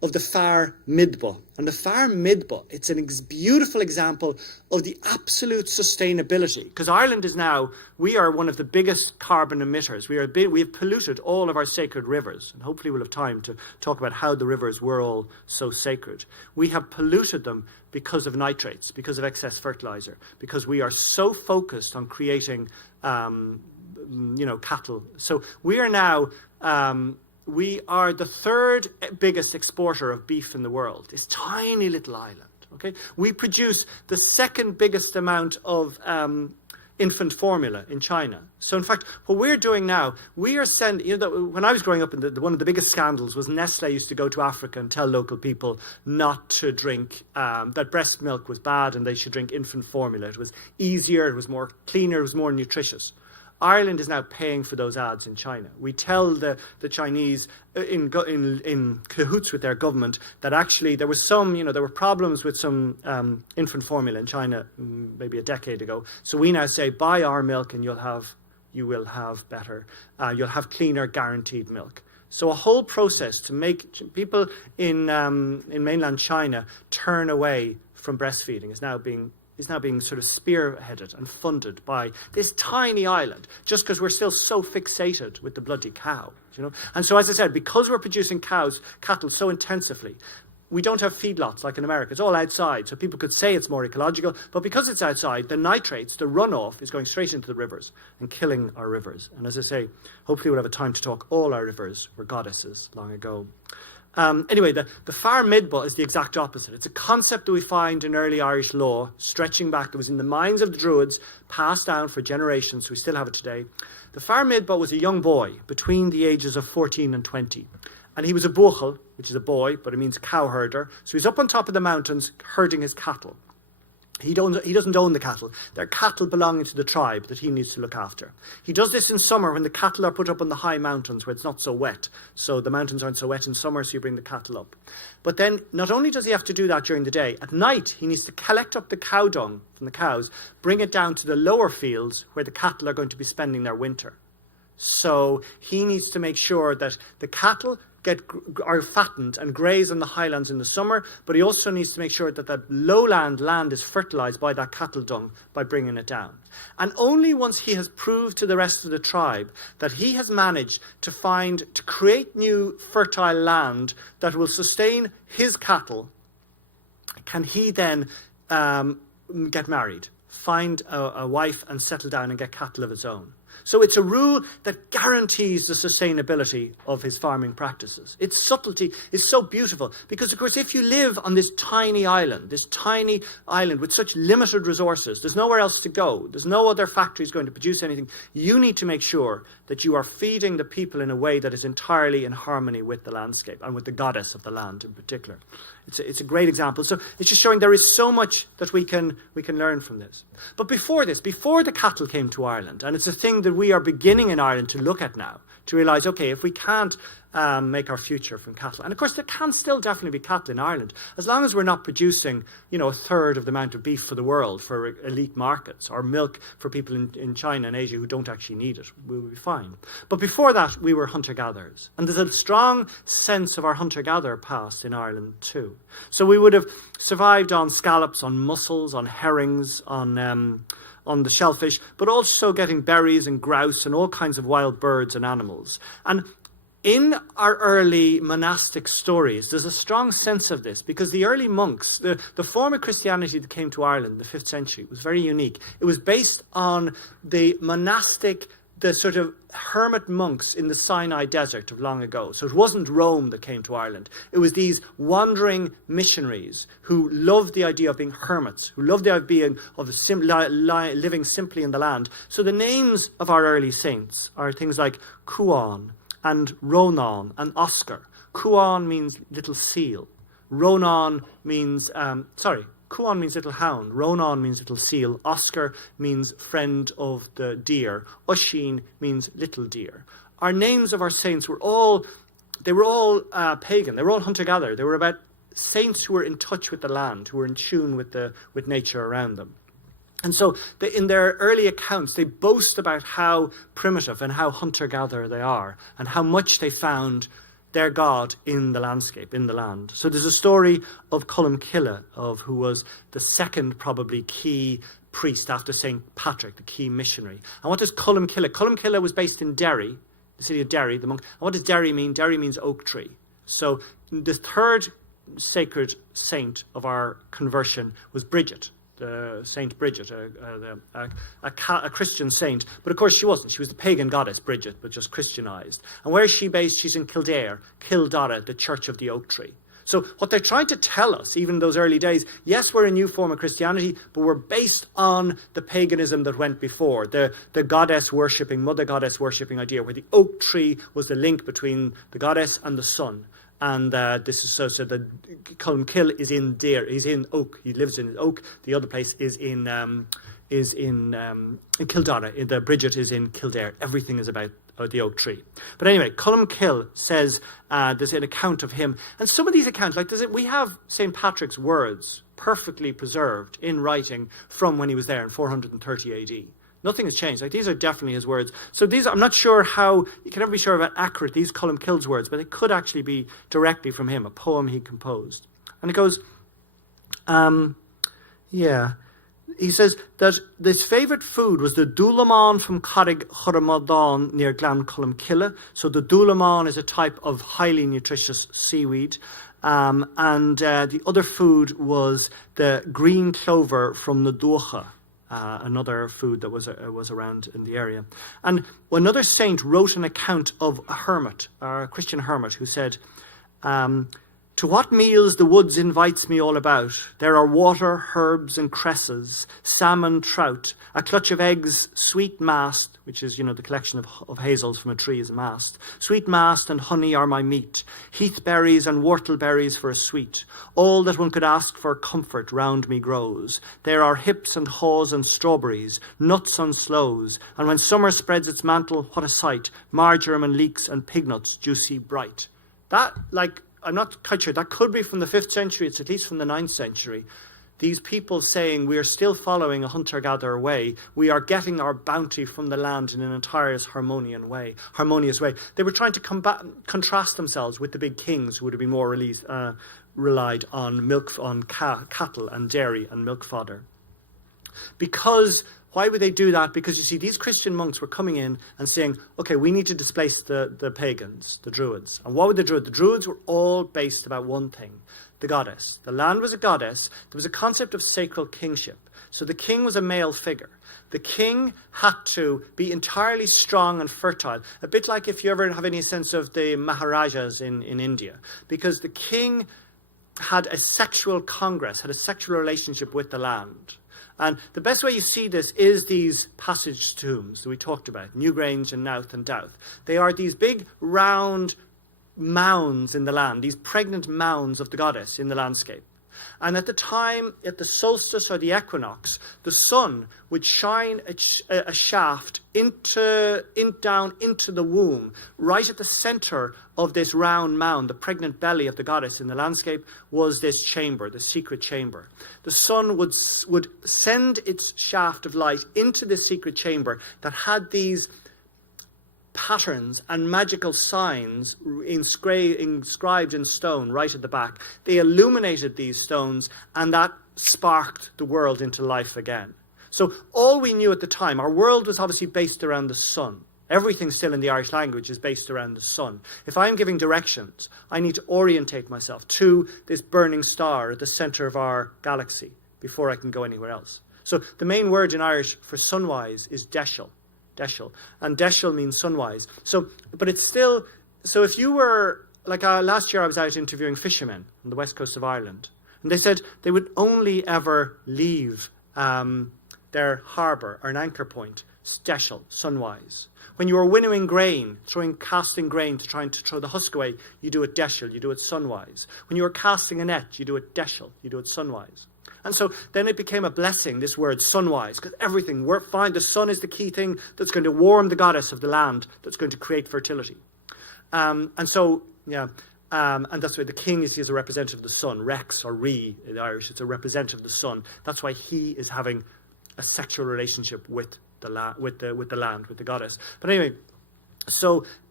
of the Far Midba. And the Far Midba, it's a beautiful example of the absolute sustainability. Because Ireland is now, we are one of the biggest carbon emitters. We have polluted all of our sacred rivers. And hopefully we'll have time to talk about how the rivers were all so sacred. We have polluted them because of nitrates, because of excess fertilizer, because we are so focused on creating, cattle. So we are now... we are the third biggest exporter of beef in the world. This tiny little island. Okay, we produce the second biggest amount of infant formula in China. So in fact, what we're doing now, we are sending. When I was growing up, one of the biggest scandals was Nestle used to go to Africa and tell local people not to drink that breast milk was bad and they should drink infant formula. It was easier, it was more cleaner, it was more nutritious. Ireland is now paying for those ads in China. We tell the Chinese in cahoots with their government that actually there was there were problems with some infant formula in China maybe a decade ago. So we now say, buy our milk and you will have better, you'll have cleaner guaranteed milk. So a whole process to make people in mainland China turn away from breastfeeding is now being sort of spearheaded and funded by this tiny island, just because we're still so fixated with the bloody cow, And so, as I said, because we're producing cattle so intensively, we don't have feedlots like in America. It's all outside, so people could say it's more ecological, but because it's outside, the nitrates, the runoff, is going straight into the rivers and killing our rivers. And as I say, hopefully we'll have a time to talk. All our rivers were goddesses long ago. Anyway, the Far Midba is the exact opposite. It's a concept that we find in early Irish law, stretching back, that was in the minds of the Druids, passed down for generations, so we still have it today. The Far Midba was a young boy between the ages of 14 and 20. And he was a buachel, which is a boy, but it means cow herder. So he's up on top of the mountains herding his cattle. He doesn't own the cattle. They're cattle belonging to the tribe that he needs to look after. He does this in summer when the cattle are put up on the high mountains where it's not so wet. So the mountains aren't so wet in summer, so you bring the cattle up. But then not only does he have to do that during the day, at night he needs to collect up the cow dung from the cows, bring it down to the lower fields where the cattle are going to be spending their winter. So he needs to make sure that the cattle are fattened and graze on the highlands in the summer, but he also needs to make sure that the lowland land is fertilized by that cattle dung by bringing it down. And only once he has proved to the rest of the tribe that he has managed to create new fertile land that will sustain his cattle, can he then get married, find a wife and settle down and get cattle of his own. So it's a rule that guarantees the sustainability of his farming practices. Its subtlety is so beautiful because, of course, if you live on this tiny island with such limited resources, there's nowhere else to go. There's no other factories going to produce anything. You need to make sure that you are feeding the people in a way that is entirely in harmony with the landscape and with the goddess of the land in particular. It's a great example. So it's just showing there is so much that we can learn from this. But before the cattle came to Ireland, and it's a thing that we are beginning in Ireland to look at now, to realise, okay, if we can't make our future from cattle, and of course there can still definitely be cattle in Ireland, as long as we're not producing, a third of the amount of beef for the world for elite markets, or milk for people in China and Asia who don't actually need it, we'll be fine. But before that, we were hunter-gatherers, and there's a strong sense of our hunter-gatherer past in Ireland too. So we would have survived on scallops, on mussels, on herrings, on the shellfish, but also getting berries and grouse and all kinds of wild birds and animals. And in our early monastic stories, there's a strong sense of this because the early monks, the form of Christianity that came to Ireland in the 5th century was very unique. It was based on the sort of hermit monks in the Sinai desert of long ago. So it wasn't Rome that came to Ireland. It was these wandering missionaries who loved the idea of being hermits, who loved the idea of living simply in the land. So the names of our early saints are things like Cuan and Ronan and Oscar. Cuan means little seal. Cuan means little hound. Ronan means little seal. Oscar means friend of the deer. Oisin means little deer. Our names of our saints were all pagan. They were all hunter-gatherer. They were about saints who were in touch with the land, who were in tune with nature around them. And so in their early accounts, they boast about how primitive and how hunter-gatherer they are and how much they found their god in the landscape, in the land. So there's a story of Columcille, who was the second probably key priest after St. Patrick, the key missionary. And what does Columcille? Columcille was based in Derry, the city of Derry, the monk. And what does Derry mean? Derry means oak tree. So the third sacred saint of our conversion was Bridget, Saint Bridget, a Christian saint. But of course she wasn't. She was the pagan goddess Bridget, but just Christianized. And where is she based? She's in Kildare, Kildare, the Church of the Oak Tree. So what they're trying to tell us, even in those early days, yes, we're a new form of Christianity, but we're based on the paganism that went before, the goddess worshipping, mother goddess worshipping idea, where the oak tree was the link between the goddess and the sun. And this is so that Columcille is in Dare. He's in Oak. He lives in Oak. The other place is in Kildare. The Bridget is in Kildare. Everything is about the oak tree. But anyway, Columcille says there's an account of him, and some of these accounts, we have St. Patrick's words perfectly preserved in writing from when he was there in 430 AD. Nothing has changed. These are definitely his words. So these, I'm not sure how, you can never be sure about accurate, these Columcille's words, but it could actually be directly from him, a poem he composed. And it goes, he says that his favourite food was the dúlamáin from Carrig Choramadan near Glan Columcille. So the dúlamáin is a type of highly nutritious seaweed. And the other food was the green clover from the Dúcha. Another food that was around in the area. And another saint wrote an account of a hermit, a Christian hermit, who said, to what meals the woods invites me all about. There are water, herbs and cresses, salmon, trout, a clutch of eggs, sweet mast, which is, the collection of hazels from a tree is a mast. Sweet mast and honey are my meat, heathberries and whortleberries for a sweet. All that one could ask for comfort round me grows. There are hips and haws and strawberries, nuts on sloes, and when summer spreads its mantle, what a sight, marjoram and leeks and pignuts, juicy bright. That, I'm not quite sure, that could be from the 5th century, it's at least from the 9th century. These people saying we are still following a hunter-gatherer way, we are getting our bounty from the land in an entirely harmonious way. They were trying to contrast themselves with the big kings who would have been more relied on milk, on cattle and dairy and milk fodder. Why would they do that? Because you see, these Christian monks were coming in and saying, okay, we need to displace the pagans, the Druids. And what were the Druids? The Druids were all based about one thing, the goddess. The land was a goddess. There was a concept of sacral kingship. So the king was a male figure. The king had to be entirely strong and fertile, a bit like if you ever have any sense of the Maharajas in India, because the king had a sexual congress, had a sexual relationship with the land. And the best way you see this is these passage tombs that we talked about, Newgrange and Nouth and Douth. They are these big round mounds in the land, these pregnant mounds of the goddess in the landscape. And at the time, at the solstice or the equinox, the sun would shine a shaft down into the womb, right at the center of this round mound. The pregnant belly of the goddess in the landscape was this chamber, the secret chamber. The sun would send its shaft of light into this secret chamber that had these patterns and magical signs inscribed in stone right at the back. They illuminated these stones, and that sparked the world into life again. So all we knew at the time, our world was obviously based around the sun. Everything still in the Irish language is based around the sun. If I'm giving directions, I need to orientate myself to this burning star at the center of our galaxy before I can go anywhere else. So the main word in Irish for sunwise is deishil. And deishil means sunwise. So, but it's still, so if you were, last year I was out interviewing fishermen on the west coast of Ireland, and they said they would only ever leave their harbour or an anchor point, deishil, sunwise. When you are winnowing grain, casting grain to trying to throw the husk away, you do it deishil, you do it sunwise. When you are casting a net, you do it deishil, you do it sunwise. And so then it became a blessing, this word sunwise, because everything, we're fine. The sun is the key thing that's going to warm the goddess of the land, that's going to create fertility. And that's why the king is a representative of the sun. Rex or Re in Irish, it's a representative of the sun. That's why he is having a sexual relationship with the land, with the goddess. But anyway, so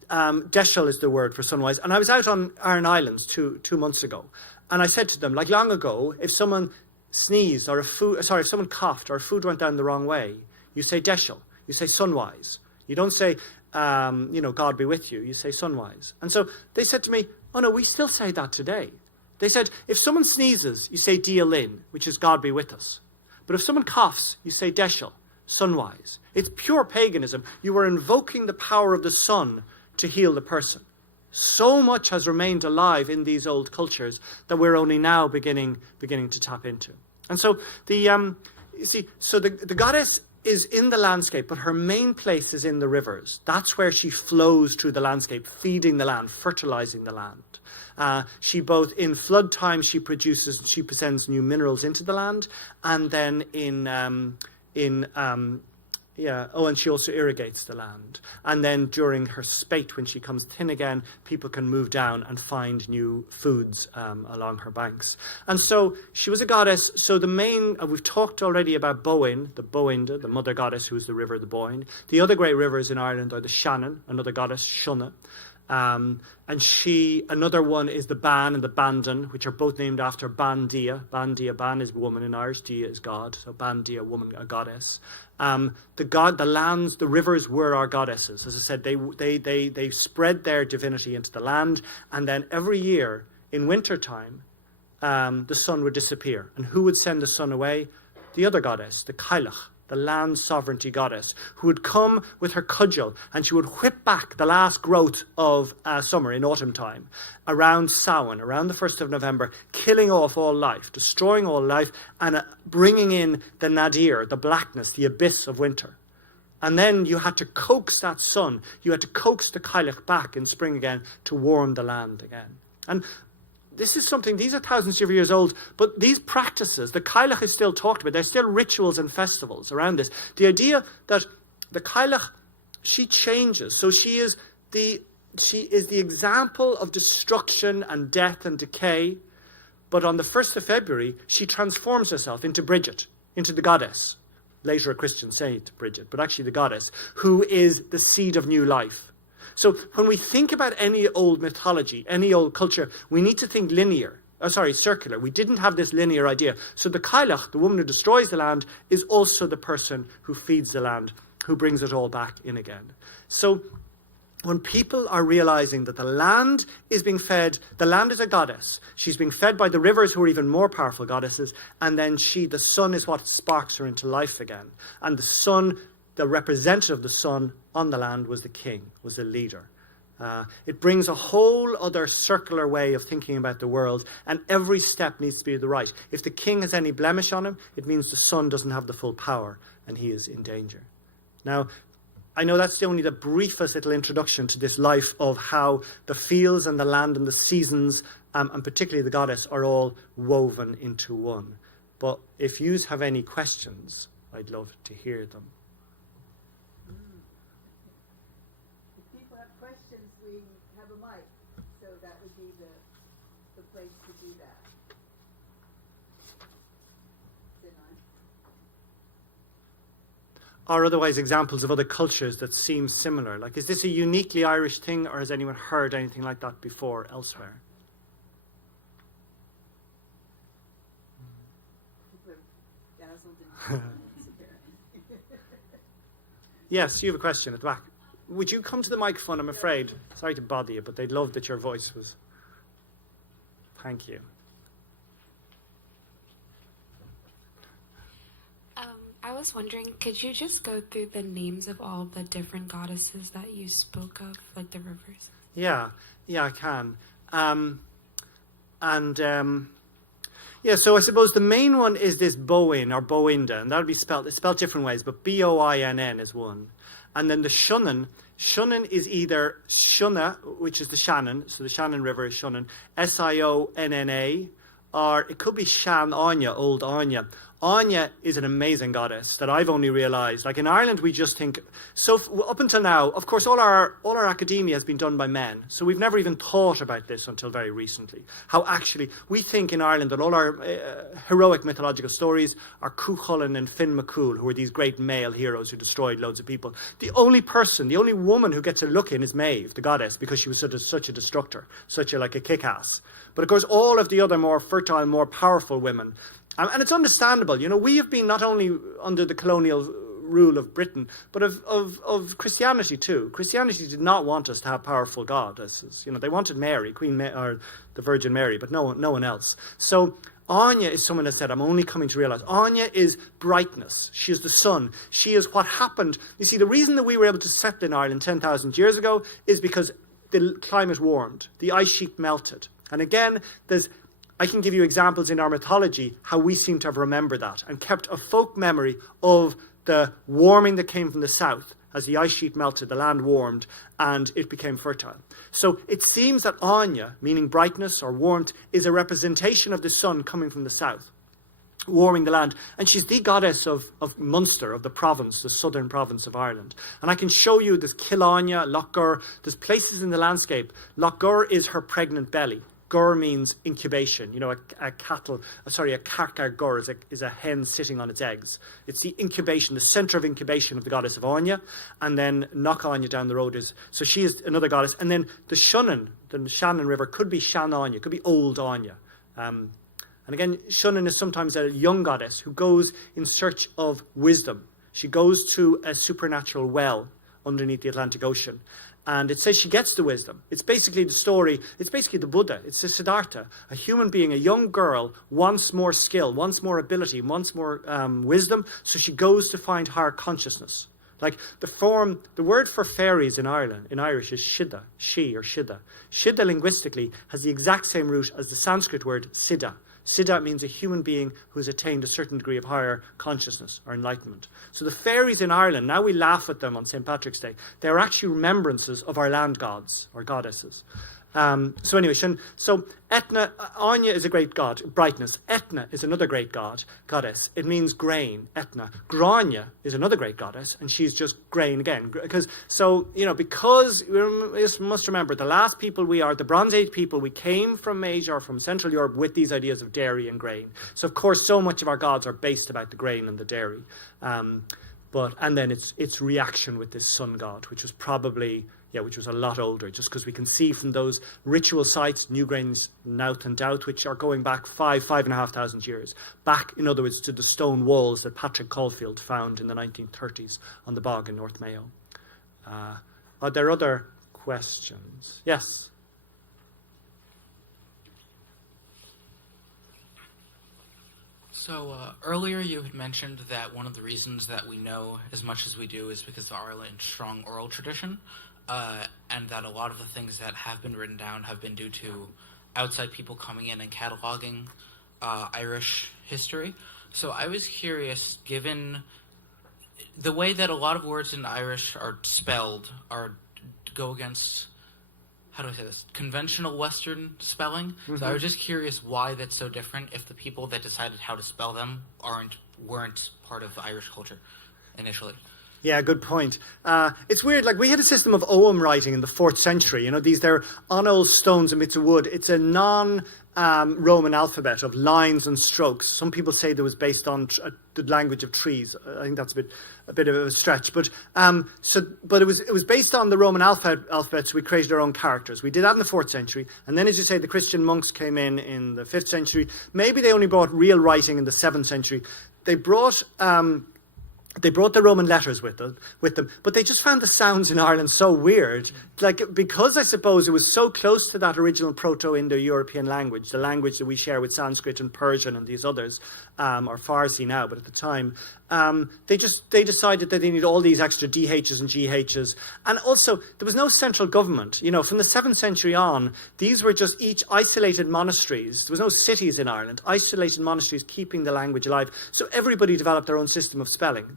Deschel is the word for sunwise. And I was out on Aran Islands two months ago, and I said to them, like long ago, if someone sneezed or if someone coughed or food went down the wrong way, you say Deschel, you say sunwise. You don't say, God be with you. You say sunwise. And so they said to me, oh no, we still say that today. They said, if someone sneezes, you say Dialin, which is God be with us. But if someone coughs, you say Deschel, sunwise. It's pure paganism. You are invoking the power of the sun to heal the person. So much has remained alive in these old cultures that we're only now beginning to tap into. And so the goddess is in the landscape, but her main place is in the rivers. That's where she flows through the landscape, feeding the land, fertilizing the land. She both in flood time she presents new minerals into the land, and then and she also irrigates the land. And then during her spate, when she comes thin again, people can move down and find new foods along her banks. And so she was a goddess. So the main, we've talked already about Boin, the Boinda, the mother goddess who is the river, the Boyne. The other great rivers in Ireland are the Shannon, another goddess, Shunna. And another one is the Ban and the Bandon, which are both named after Bandia. Ban is woman in Irish, Dia is God. So Bandia, woman, a goddess. The lands, the rivers were our goddesses. As I said, they spread their divinity into the land, and then every year in wintertime, the sun would disappear. And who would send the sun away? The other goddess, the Cailleach, the land sovereignty goddess, who would come with her cudgel, and she would whip back the last growth of summer in autumn time around Samhain, around the 1st of November, killing off all life, destroying all life, and bringing in the nadir, the blackness, the abyss of winter. And then you had to coax that sun, you had to coax the Cailleach back in spring again to warm the land again. And this is something, these are thousands of years old, but these practices, the Cailleach is still talked about. There's still rituals and festivals around this. The idea that the Cailleach, she changes. So she is the example of destruction and death and decay. But on the 1st of February, she transforms herself into Bridget, into the goddess. Later a Christian say to Bridget, but actually the goddess, who is the seed of new life. So when we think about any old mythology, any old culture, we need to think circular. We didn't have this linear idea. So the Cailleach, the woman who destroys the land, is also the person who feeds the land, who brings it all back in again. So when people are realizing that the land is being fed, the land is a goddess. She's being fed by the rivers, who are even more powerful goddesses. And then the sun is what sparks her into life again. And the sun, the representative of the sun on the land, was the king, was the leader. It brings a whole other circular way of thinking about the world, and every step needs to be the right. If the king has any blemish on him, it means the sun doesn't have the full power, and he is in danger. Now, I know that's only the briefest little introduction to this life of how the fields and the land and the seasons, and particularly the goddess, are all woven into one. But if you have any questions, I'd love to hear them. Or otherwise examples of other cultures that seem similar. Like, is this a uniquely Irish thing, or has anyone heard anything like that before elsewhere? Yes, you have a question at the back. Would you come to the microphone, I'm afraid? Sorry to bother you, but they'd love that your voice was... Thank you. I was wondering, could you just go through the names of all the different goddesses that you spoke of, like the rivers? Yeah, I can. So I suppose the main one is this Boin or Boinda, and that'll be spelled different ways, but Boinn is one. And then the Shunnan is either Shunna, which is the Shannon, so the Shannon River is Shunnan, Sionna, or it could be Shan Anya, Old Anya. Anya is an amazing goddess that I've only realized. Like in Ireland, we just think, so up until now, of course, all our academia has been done by men. So we've never even thought about this until very recently. How actually, we think in Ireland that all our heroic mythological stories are Cuchulainn and Finn McCool, who were these great male heroes who destroyed loads of people. The only woman who gets a look in is Maeve, the goddess, because she was such a destructor, such a kick-ass. But of course, all of the other more fertile, more powerful women, and it's understandable. We have been not only under the colonial rule of Britain, but of Christianity too. Christianity did not want us to have powerful goddesses. They wanted Mary, or the Virgin Mary, but no one else. So Anya is someone that said, I'm only coming to realize. Anya is brightness. She is the sun. She is what happened. You see, the reason that we were able to settle in Ireland 10,000 years ago is because the climate warmed. The ice sheet melted. And again, I can give you examples in our mythology how we seem to have remembered that and kept a folk memory of the warming that came from the south. As the ice sheet melted, the land warmed and it became fertile. So it seems that Anya, meaning brightness or warmth, is a representation of the sun coming from the south, warming the land. And she's the goddess of Munster, of the province, the southern province of Ireland. And I can show you there's Kilanya, Lochgur, there's places in the landscape. Lochgur is her pregnant belly. Gur means incubation. A carcar gur is a hen sitting on its eggs. It's the incubation, the center of incubation of the goddess of Anya. And then Knock Anya down the road so she is another goddess. And then the Shannon River could be Shan Anya, could be Old Anya. And again, Shannon is sometimes a young goddess who goes in search of wisdom. She goes to a supernatural well underneath the Atlantic Ocean. And it says she gets the wisdom. It's basically the story. It's basically the Buddha. It's the Siddhartha. A human being, a young girl, wants more skill, wants more ability, wants more wisdom. So she goes to find higher consciousness. Like the word for fairies in Irish is Shida, she or Shida. Shida linguistically has the exact same root as the Sanskrit word Siddha. Siddha means a human being who has attained a certain degree of higher consciousness or enlightenment. So the fairies in Ireland, now we laugh at them on St. Patrick's Day, they are actually remembrances of our land gods or goddesses. So anyway, so Etna, Anya is a great god, brightness. Etna is another great goddess. It means grain, Etna. Grania is another great goddess, and she's just grain again. Because we must remember, the last people the Bronze Age people, we came from Asia or from Central Europe with these ideas of dairy and grain. So of course, so much of our gods are based about the grain and the dairy. And then its reaction with this sun god, which was probably... which was a lot older, just because we can see from those ritual sites, Newgrain's Nouth and Douth, which are going back 5,500 years. Back, in other words, to the stone walls that Patrick Caulfield found in the 1930s on the bog in North Mayo. Are there other questions? Yes? So earlier you had mentioned that one of the reasons that we know as much as we do is because of Ireland's strong oral tradition. And that a lot of the things that have been written down have been due to outside people coming in and cataloging Irish history. So I was curious, given the way that a lot of words in Irish are spelled go against, how do I say this, conventional Western spelling. Mm-hmm. So I was just curious why that's so different if the people that decided how to spell them weren't part of Irish culture initially. Yeah, good point. It's weird, we had a system of ogham writing in the 4th century. They're on old stones and bits of wood. It's a non-Roman alphabet of lines and strokes. Some people say that was based on the language of trees. I think that's a bit of a stretch. But it was based on the Roman alphabet, so we created our own characters. We did that in the 4th century. And then, as you say, the Christian monks came in the 5th century. Maybe they only brought real writing in the 7th century. They brought the Roman letters with them, but they just found the sounds in Ireland so weird. Because I suppose it was so close to that original Proto-Indo-European language, the language that we share with Sanskrit and Persian and these others, or Farsi now, but at the time, they decided that they needed all these extra DHs and GHs. And also, there was no central government. From the 7th century on, these were just each isolated monasteries. There was no cities in Ireland, isolated monasteries keeping the language alive. So everybody developed their own system of spelling.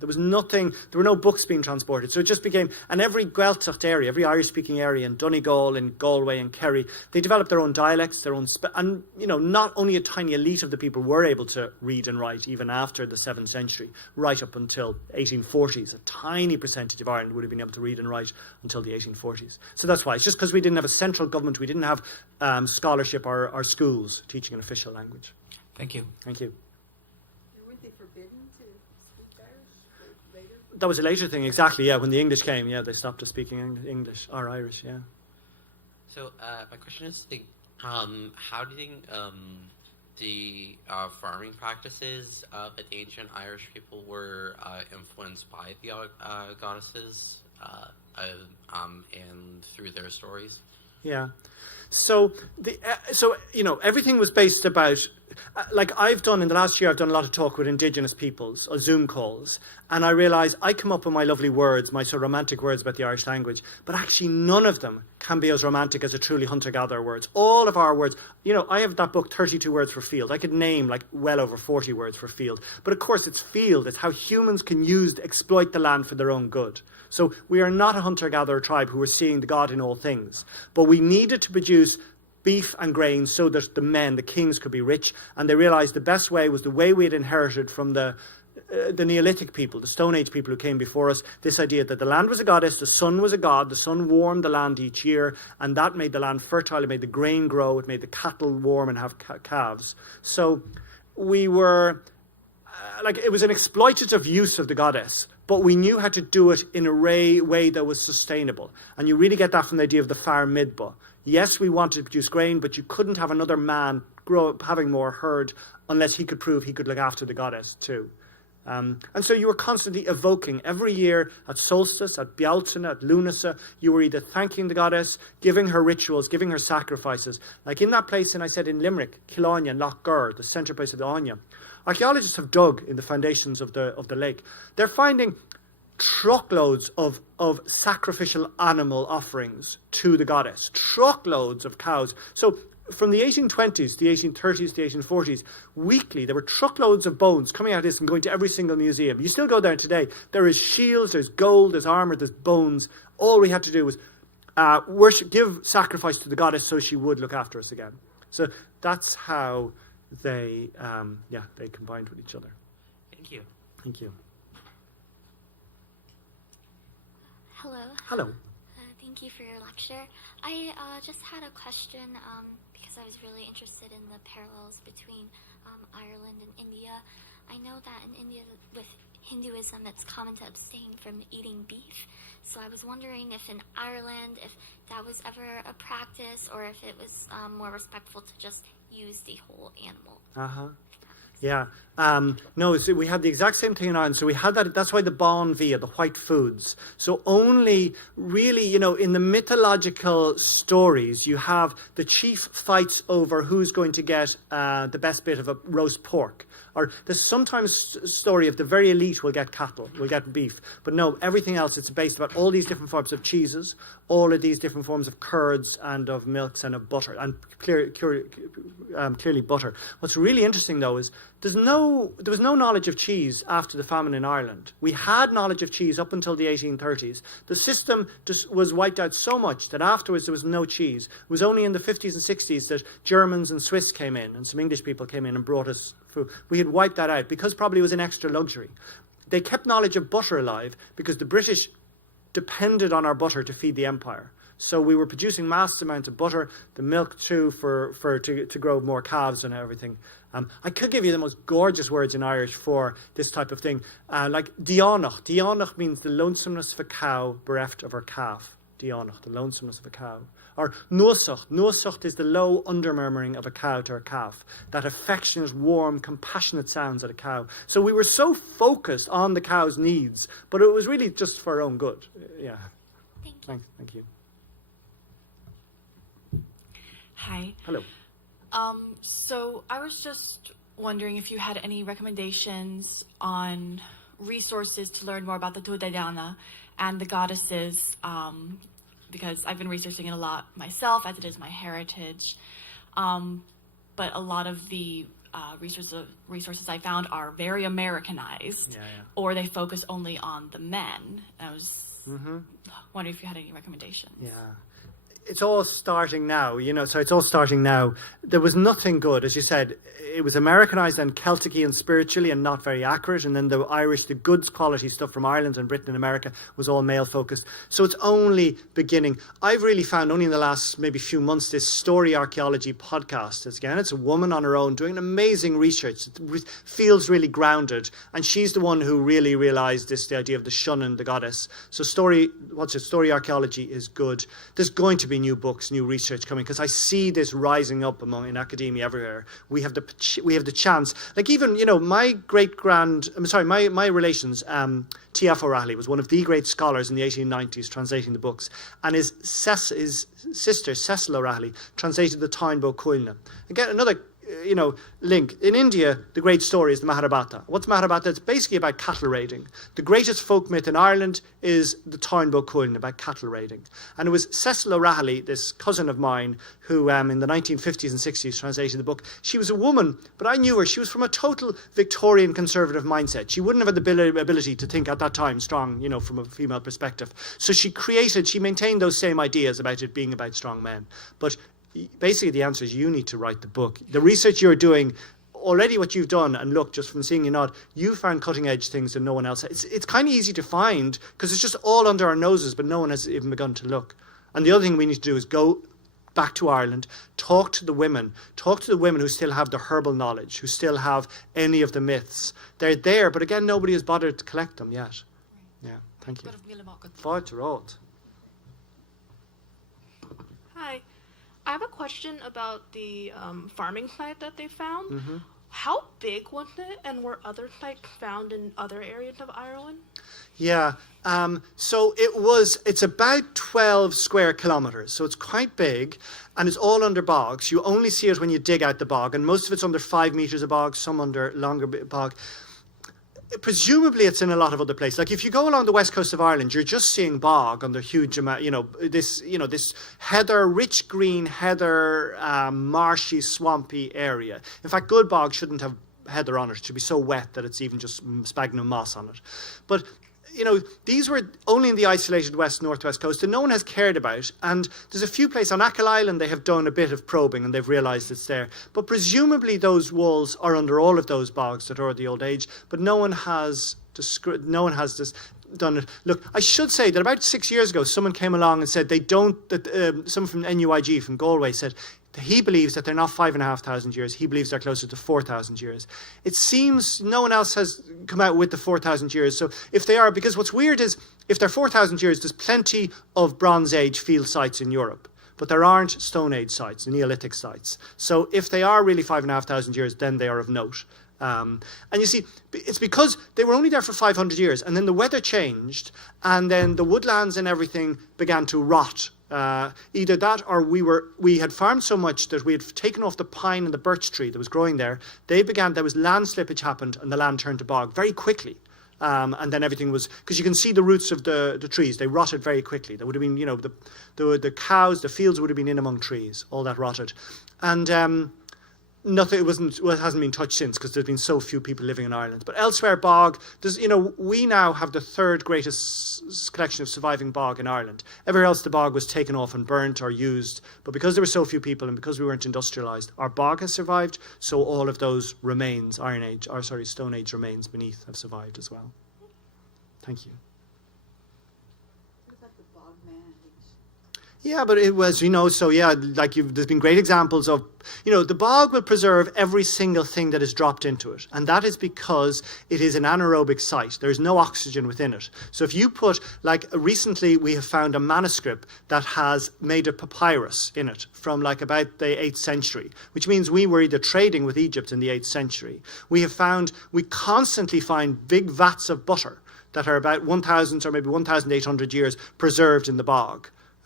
There was nothing, there were no books being transported. So it just became, and every Guthart area, every Irish-speaking area in Donegal, in Galway and Kerry, they developed their own dialects, their own, and, you know, not only a tiny elite of the people were able to read and write even after the 7th century, right up until 1840s. A tiny percentage of Ireland would have been able to read and write until the 1840s. So that's why. It's just because we didn't have a central government, we didn't have scholarship or schools teaching an official language. Thank you. Thank you. Weren't they forbidden to speak Irish later? That was a later thing, exactly, yeah. When the English came, yeah, they stopped us speaking English or Irish, yeah. So my question is, how do you think the farming practices of the ancient Irish people were influenced by the goddesses and through their stories? Yeah. So you know, everything was based about, like I've done in the last year, I've done a lot of talk with Indigenous peoples, or Zoom calls, and I realise I come up with my lovely words, my sort of romantic words about the Irish language, but actually none of them can be as romantic as a truly hunter-gatherer words. All of our words, you know, I have that book, 32 words for field. I could name like well over 40 words for field. But of course it's field, it's how humans can exploit the land for their own good. So we are not a hunter-gatherer tribe who are seeing the God in all things. But we needed to produce beef and grain so that the kings could be rich. And they realised the best way was the way we had inherited from the Neolithic people, the Stone Age people who came before us, this idea that the land was a goddess, the sun was a god, the sun warmed the land each year, and that made the land fertile, it made the grain grow, it made the cattle warm and have calves. So we were, it was an exploitative use of the goddess, but we knew how to do it in a way that was sustainable. And you really get that from the idea of the Far Midba. Yes, we wanted to produce grain, but you couldn't have another man grow up having more herd unless he could prove he could look after the goddess too. And so you were constantly evoking every year at solstice, at Bealtaine, at Lunasa, you were either thanking the goddess, giving her rituals, giving her sacrifices. Like in that place, and I said in Limerick, Killáine and Lough Gur, the centre place of the Anya, archaeologists have dug in the foundations of the lake. They're finding truckloads of sacrificial animal offerings to the goddess, truckloads of cows. So from the 1820s, the 1830s, the 1840s, weekly, there were truckloads of bones coming out of this and going to every single museum. You still go there today. There is shields, there's gold, there's armour, there's bones. All we had to do was give sacrifice to the goddess so she would look after us again. So that's how they combined with each other. Thank you. Thank you. Hello. Hello. Thank you for your lecture. I just had a question because I was really interested in the parallels between Ireland and India. I know that in India with Hinduism it's common to abstain from eating beef. So I was wondering if in Ireland, if that was ever a practice or if it was more respectful to just use the whole animal. Uh-huh. Yeah. No, so we had the exact same thing in Ireland. So we had that. That's why the bon via, the white foods. So only really, you know, in the mythological stories, you have the chief fights over who's going to get the best bit of a roast pork. Or there's sometimes a story of the very elite will get cattle, will get beef. But no, everything else, it's based about all these different forms of cheeses, all of these different forms of curds and of milks and of butter, and clearly butter. What's really interesting, though, is there was no knowledge of cheese after the famine in Ireland. We had knowledge of cheese up until the 1830s. The system just was wiped out so much that afterwards there was no cheese. It was only in the 50s and 60s that Germans and Swiss came in, and some English people came in and brought us food. We had wiped that out because probably it was an extra luxury. They kept knowledge of butter alive because the British depended on our butter to feed the empire. So we were producing mass amounts of butter, the milk too, to grow more calves and everything. I could give you the most gorgeous words in Irish for this type of thing, like dianach. Dianach means the lonesomeness of a cow bereft of her calf. Dianach, the lonesomeness of a cow. Or nuasach. Nuasach is the low undermurmuring of a cow to her calf. That affectionate, warm, compassionate sounds at a cow. So we were so focused on the cow's needs, but it was really just for our own good. Yeah. Thank you. Thank you. Hi. Hello. So I was just wondering if you had any recommendations on resources to learn more about the Tudedana and the goddesses, because I've been researching it a lot myself, as it is my heritage. But a lot of the resources I found are very Americanized, or they focus only on the men. I was wondering if you had any recommendations. Yeah. It's all starting now, so it's all starting now. There was nothing good, as you said. It was Americanized and Celtic-y and spiritually and not very accurate. And then the Irish, the goods quality stuff from Ireland and Britain and America was all male-focused. So it's only beginning. I've really found only in the last maybe few months this Story Archeology podcast. It's a woman on her own doing amazing research. It feels really grounded. And she's the one who really realized the idea of the Shun, the goddess. So Story Archeology is good. There's going to be new books, new research coming, because I see this rising up in academia everywhere. We have the chance, like even my relations, T.F. O'Reilly was one of the great scholars in the 1890s translating the books, and his sister Cecil O'Reilly translated the Táin Bó Cúailnge. Again, another link. In India, the great story is the Mahabharata. What's Mahabharata? It's basically about cattle raiding. The greatest folk myth in Ireland is the Táin Bó Cúailnge, about cattle raiding. And it was Cecil O'Reilly, this cousin of mine, who in the 1950s and 60s translated the book. She was a woman, but I knew her. She was from a total Victorian conservative mindset. She wouldn't have had the ability to think at that time strong, from a female perspective. So she maintained those same ideas about it being about strong men. But basically the answer is you need to write the book. The research you're doing, already what you've done, and look, just from seeing you nod, you found cutting edge things that no one else has. It's kind of easy to find because it's just all under our noses, but no one has even begun to look. And the other thing we need to do is go back to Ireland, talk to the women who still have the herbal knowledge, who still have any of the myths. They're there, but again, nobody has bothered to collect them yet. Yeah, thank you. Fáilte rót. Hi. I have a question about the farming site that they found. Mm-hmm. How big was it, and were other sites found in other areas of Ireland? Yeah, so it's about 12 square kilometres, so it's quite big, and it's all under bogs. You only see it when you dig out the bog, and most of it's under 5 metres of bog, some under longer bog. Presumably it's in a lot of other places. Like if you go along the west coast of Ireland, you're just seeing bog on the huge amount, this heather, rich green heather, marshy, swampy area. In fact, good bog shouldn't have heather on it. It should be so wet that it's even just sphagnum moss on it. But these were only in the isolated northwest coast, and no one has cared about. And there's a few places on Achill Island they have done a bit of probing, and they've realised it's there. But presumably those walls are under all of those bogs that are the old age. But no one has done it. Look, I should say that about 6 years ago, someone came along and said someone from NUIG from Galway said he believes that they're not 5,500 years. He believes they're closer to 4,000 years. It seems no one else has come out with the 4,000 years. So if they are, because what's weird is if they're 4,000 years, there's plenty of Bronze Age field sites in Europe, but there aren't Stone Age sites, Neolithic sites. So if they are really 5,500 years, then they are of note. And you see, it's because they were only there for 500 years, and then the weather changed, and then the woodlands and everything began to rot. Either that, or we had farmed so much that we had taken off the pine and the birch tree that was growing there. There was land slippage happened, and the land turned to bog very quickly. And then everything was, because you can see the roots of the trees, they rotted very quickly. There would have been, the cows, the fields would have been in among trees, all that rotted. And nothing, it hasn't been touched since because there's been so few people living in Ireland. But elsewhere, bog, we now have the third greatest collection of surviving bog in Ireland. Everywhere else the bog was taken off and burnt or used. But because there were so few people and because we weren't industrialised, our bog has survived. So all of those remains, Stone Age remains beneath have survived as well. Thank you. Yeah, but it was, there's been great examples of, the bog will preserve every single thing that is dropped into it. And that is because it is an anaerobic site. There's no oxygen within it. So if you put, recently we have found a manuscript that has made a papyrus in it from about the 8th century, which means we were either trading with Egypt in the 8th century. We constantly find big vats of butter that are about 1,000 or maybe 1,800 years preserved in the bog.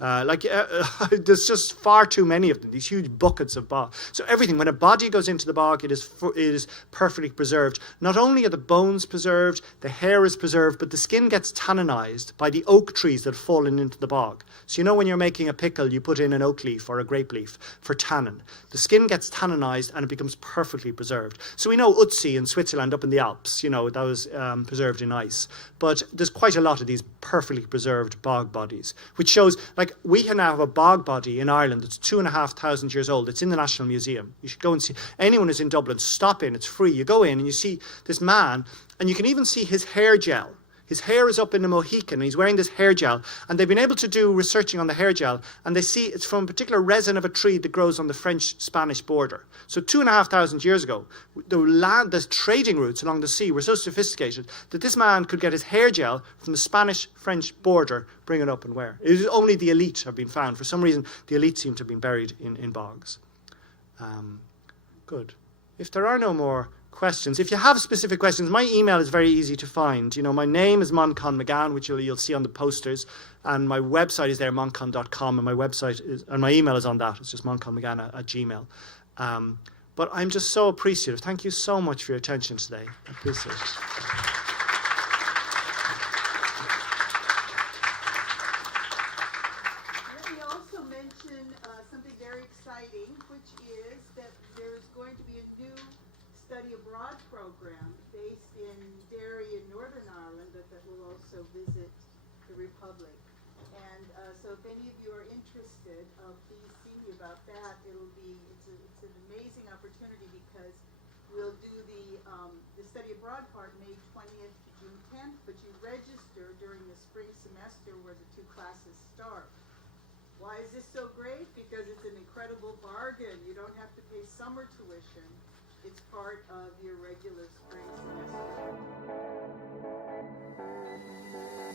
There's just far too many of them, these huge buckets of bog. So everything, when a body goes into the bog, it is perfectly preserved. Not only are the bones preserved, the hair is preserved, but the skin gets tannized by the oak trees that have fallen into the bog. So you know when you're making a pickle, you put in an oak leaf or a grape leaf for tannin. The skin gets tannized and it becomes perfectly preserved. So we know Ötzi in Switzerland up in the Alps, that was preserved in ice. But there's quite a lot of these perfectly preserved bog bodies, which shows, we can now have a bog body in Ireland that's 2,500 years old. It's in the National Museum. You should go and see. Anyone who's in Dublin, stop in. It's free. You go in and you see this man, and you can even see his hair gel. His hair is up in a Mohican, and he's wearing this hair gel. And they've been able to do researching on the hair gel, and they see it's from a particular resin of a tree that grows on the French-Spanish border. So 2,500 years ago, the trading routes along the sea were so sophisticated that this man could get his hair gel from the Spanish-French border, bring it up and wear. It is only the elite have been found. For some reason, the elite seem to have been buried in bogs. Good. If there are no more questions. If you have specific questions, my email is very easy to find. My name is Manchan Magan, which you'll see on the posters, and my website is there, manchan.com, and my email is on that. It's just manchanmagan@gmail. But I'm just so appreciative. Thank you so much for your attention today. I appreciate it. Let me also mention something very exciting, which is that there's going to be a new study abroad program based in Derry in Northern Ireland that will also visit the Republic. And so if any of you are interested, please see me about that. It's an amazing opportunity because we'll do the study abroad part May 20th to June 10th, but you register during the spring semester where the two classes start. Why is this so great? Because it's an incredible bargain. You don't have to pay summer tuition. It's part of your regular spring semester.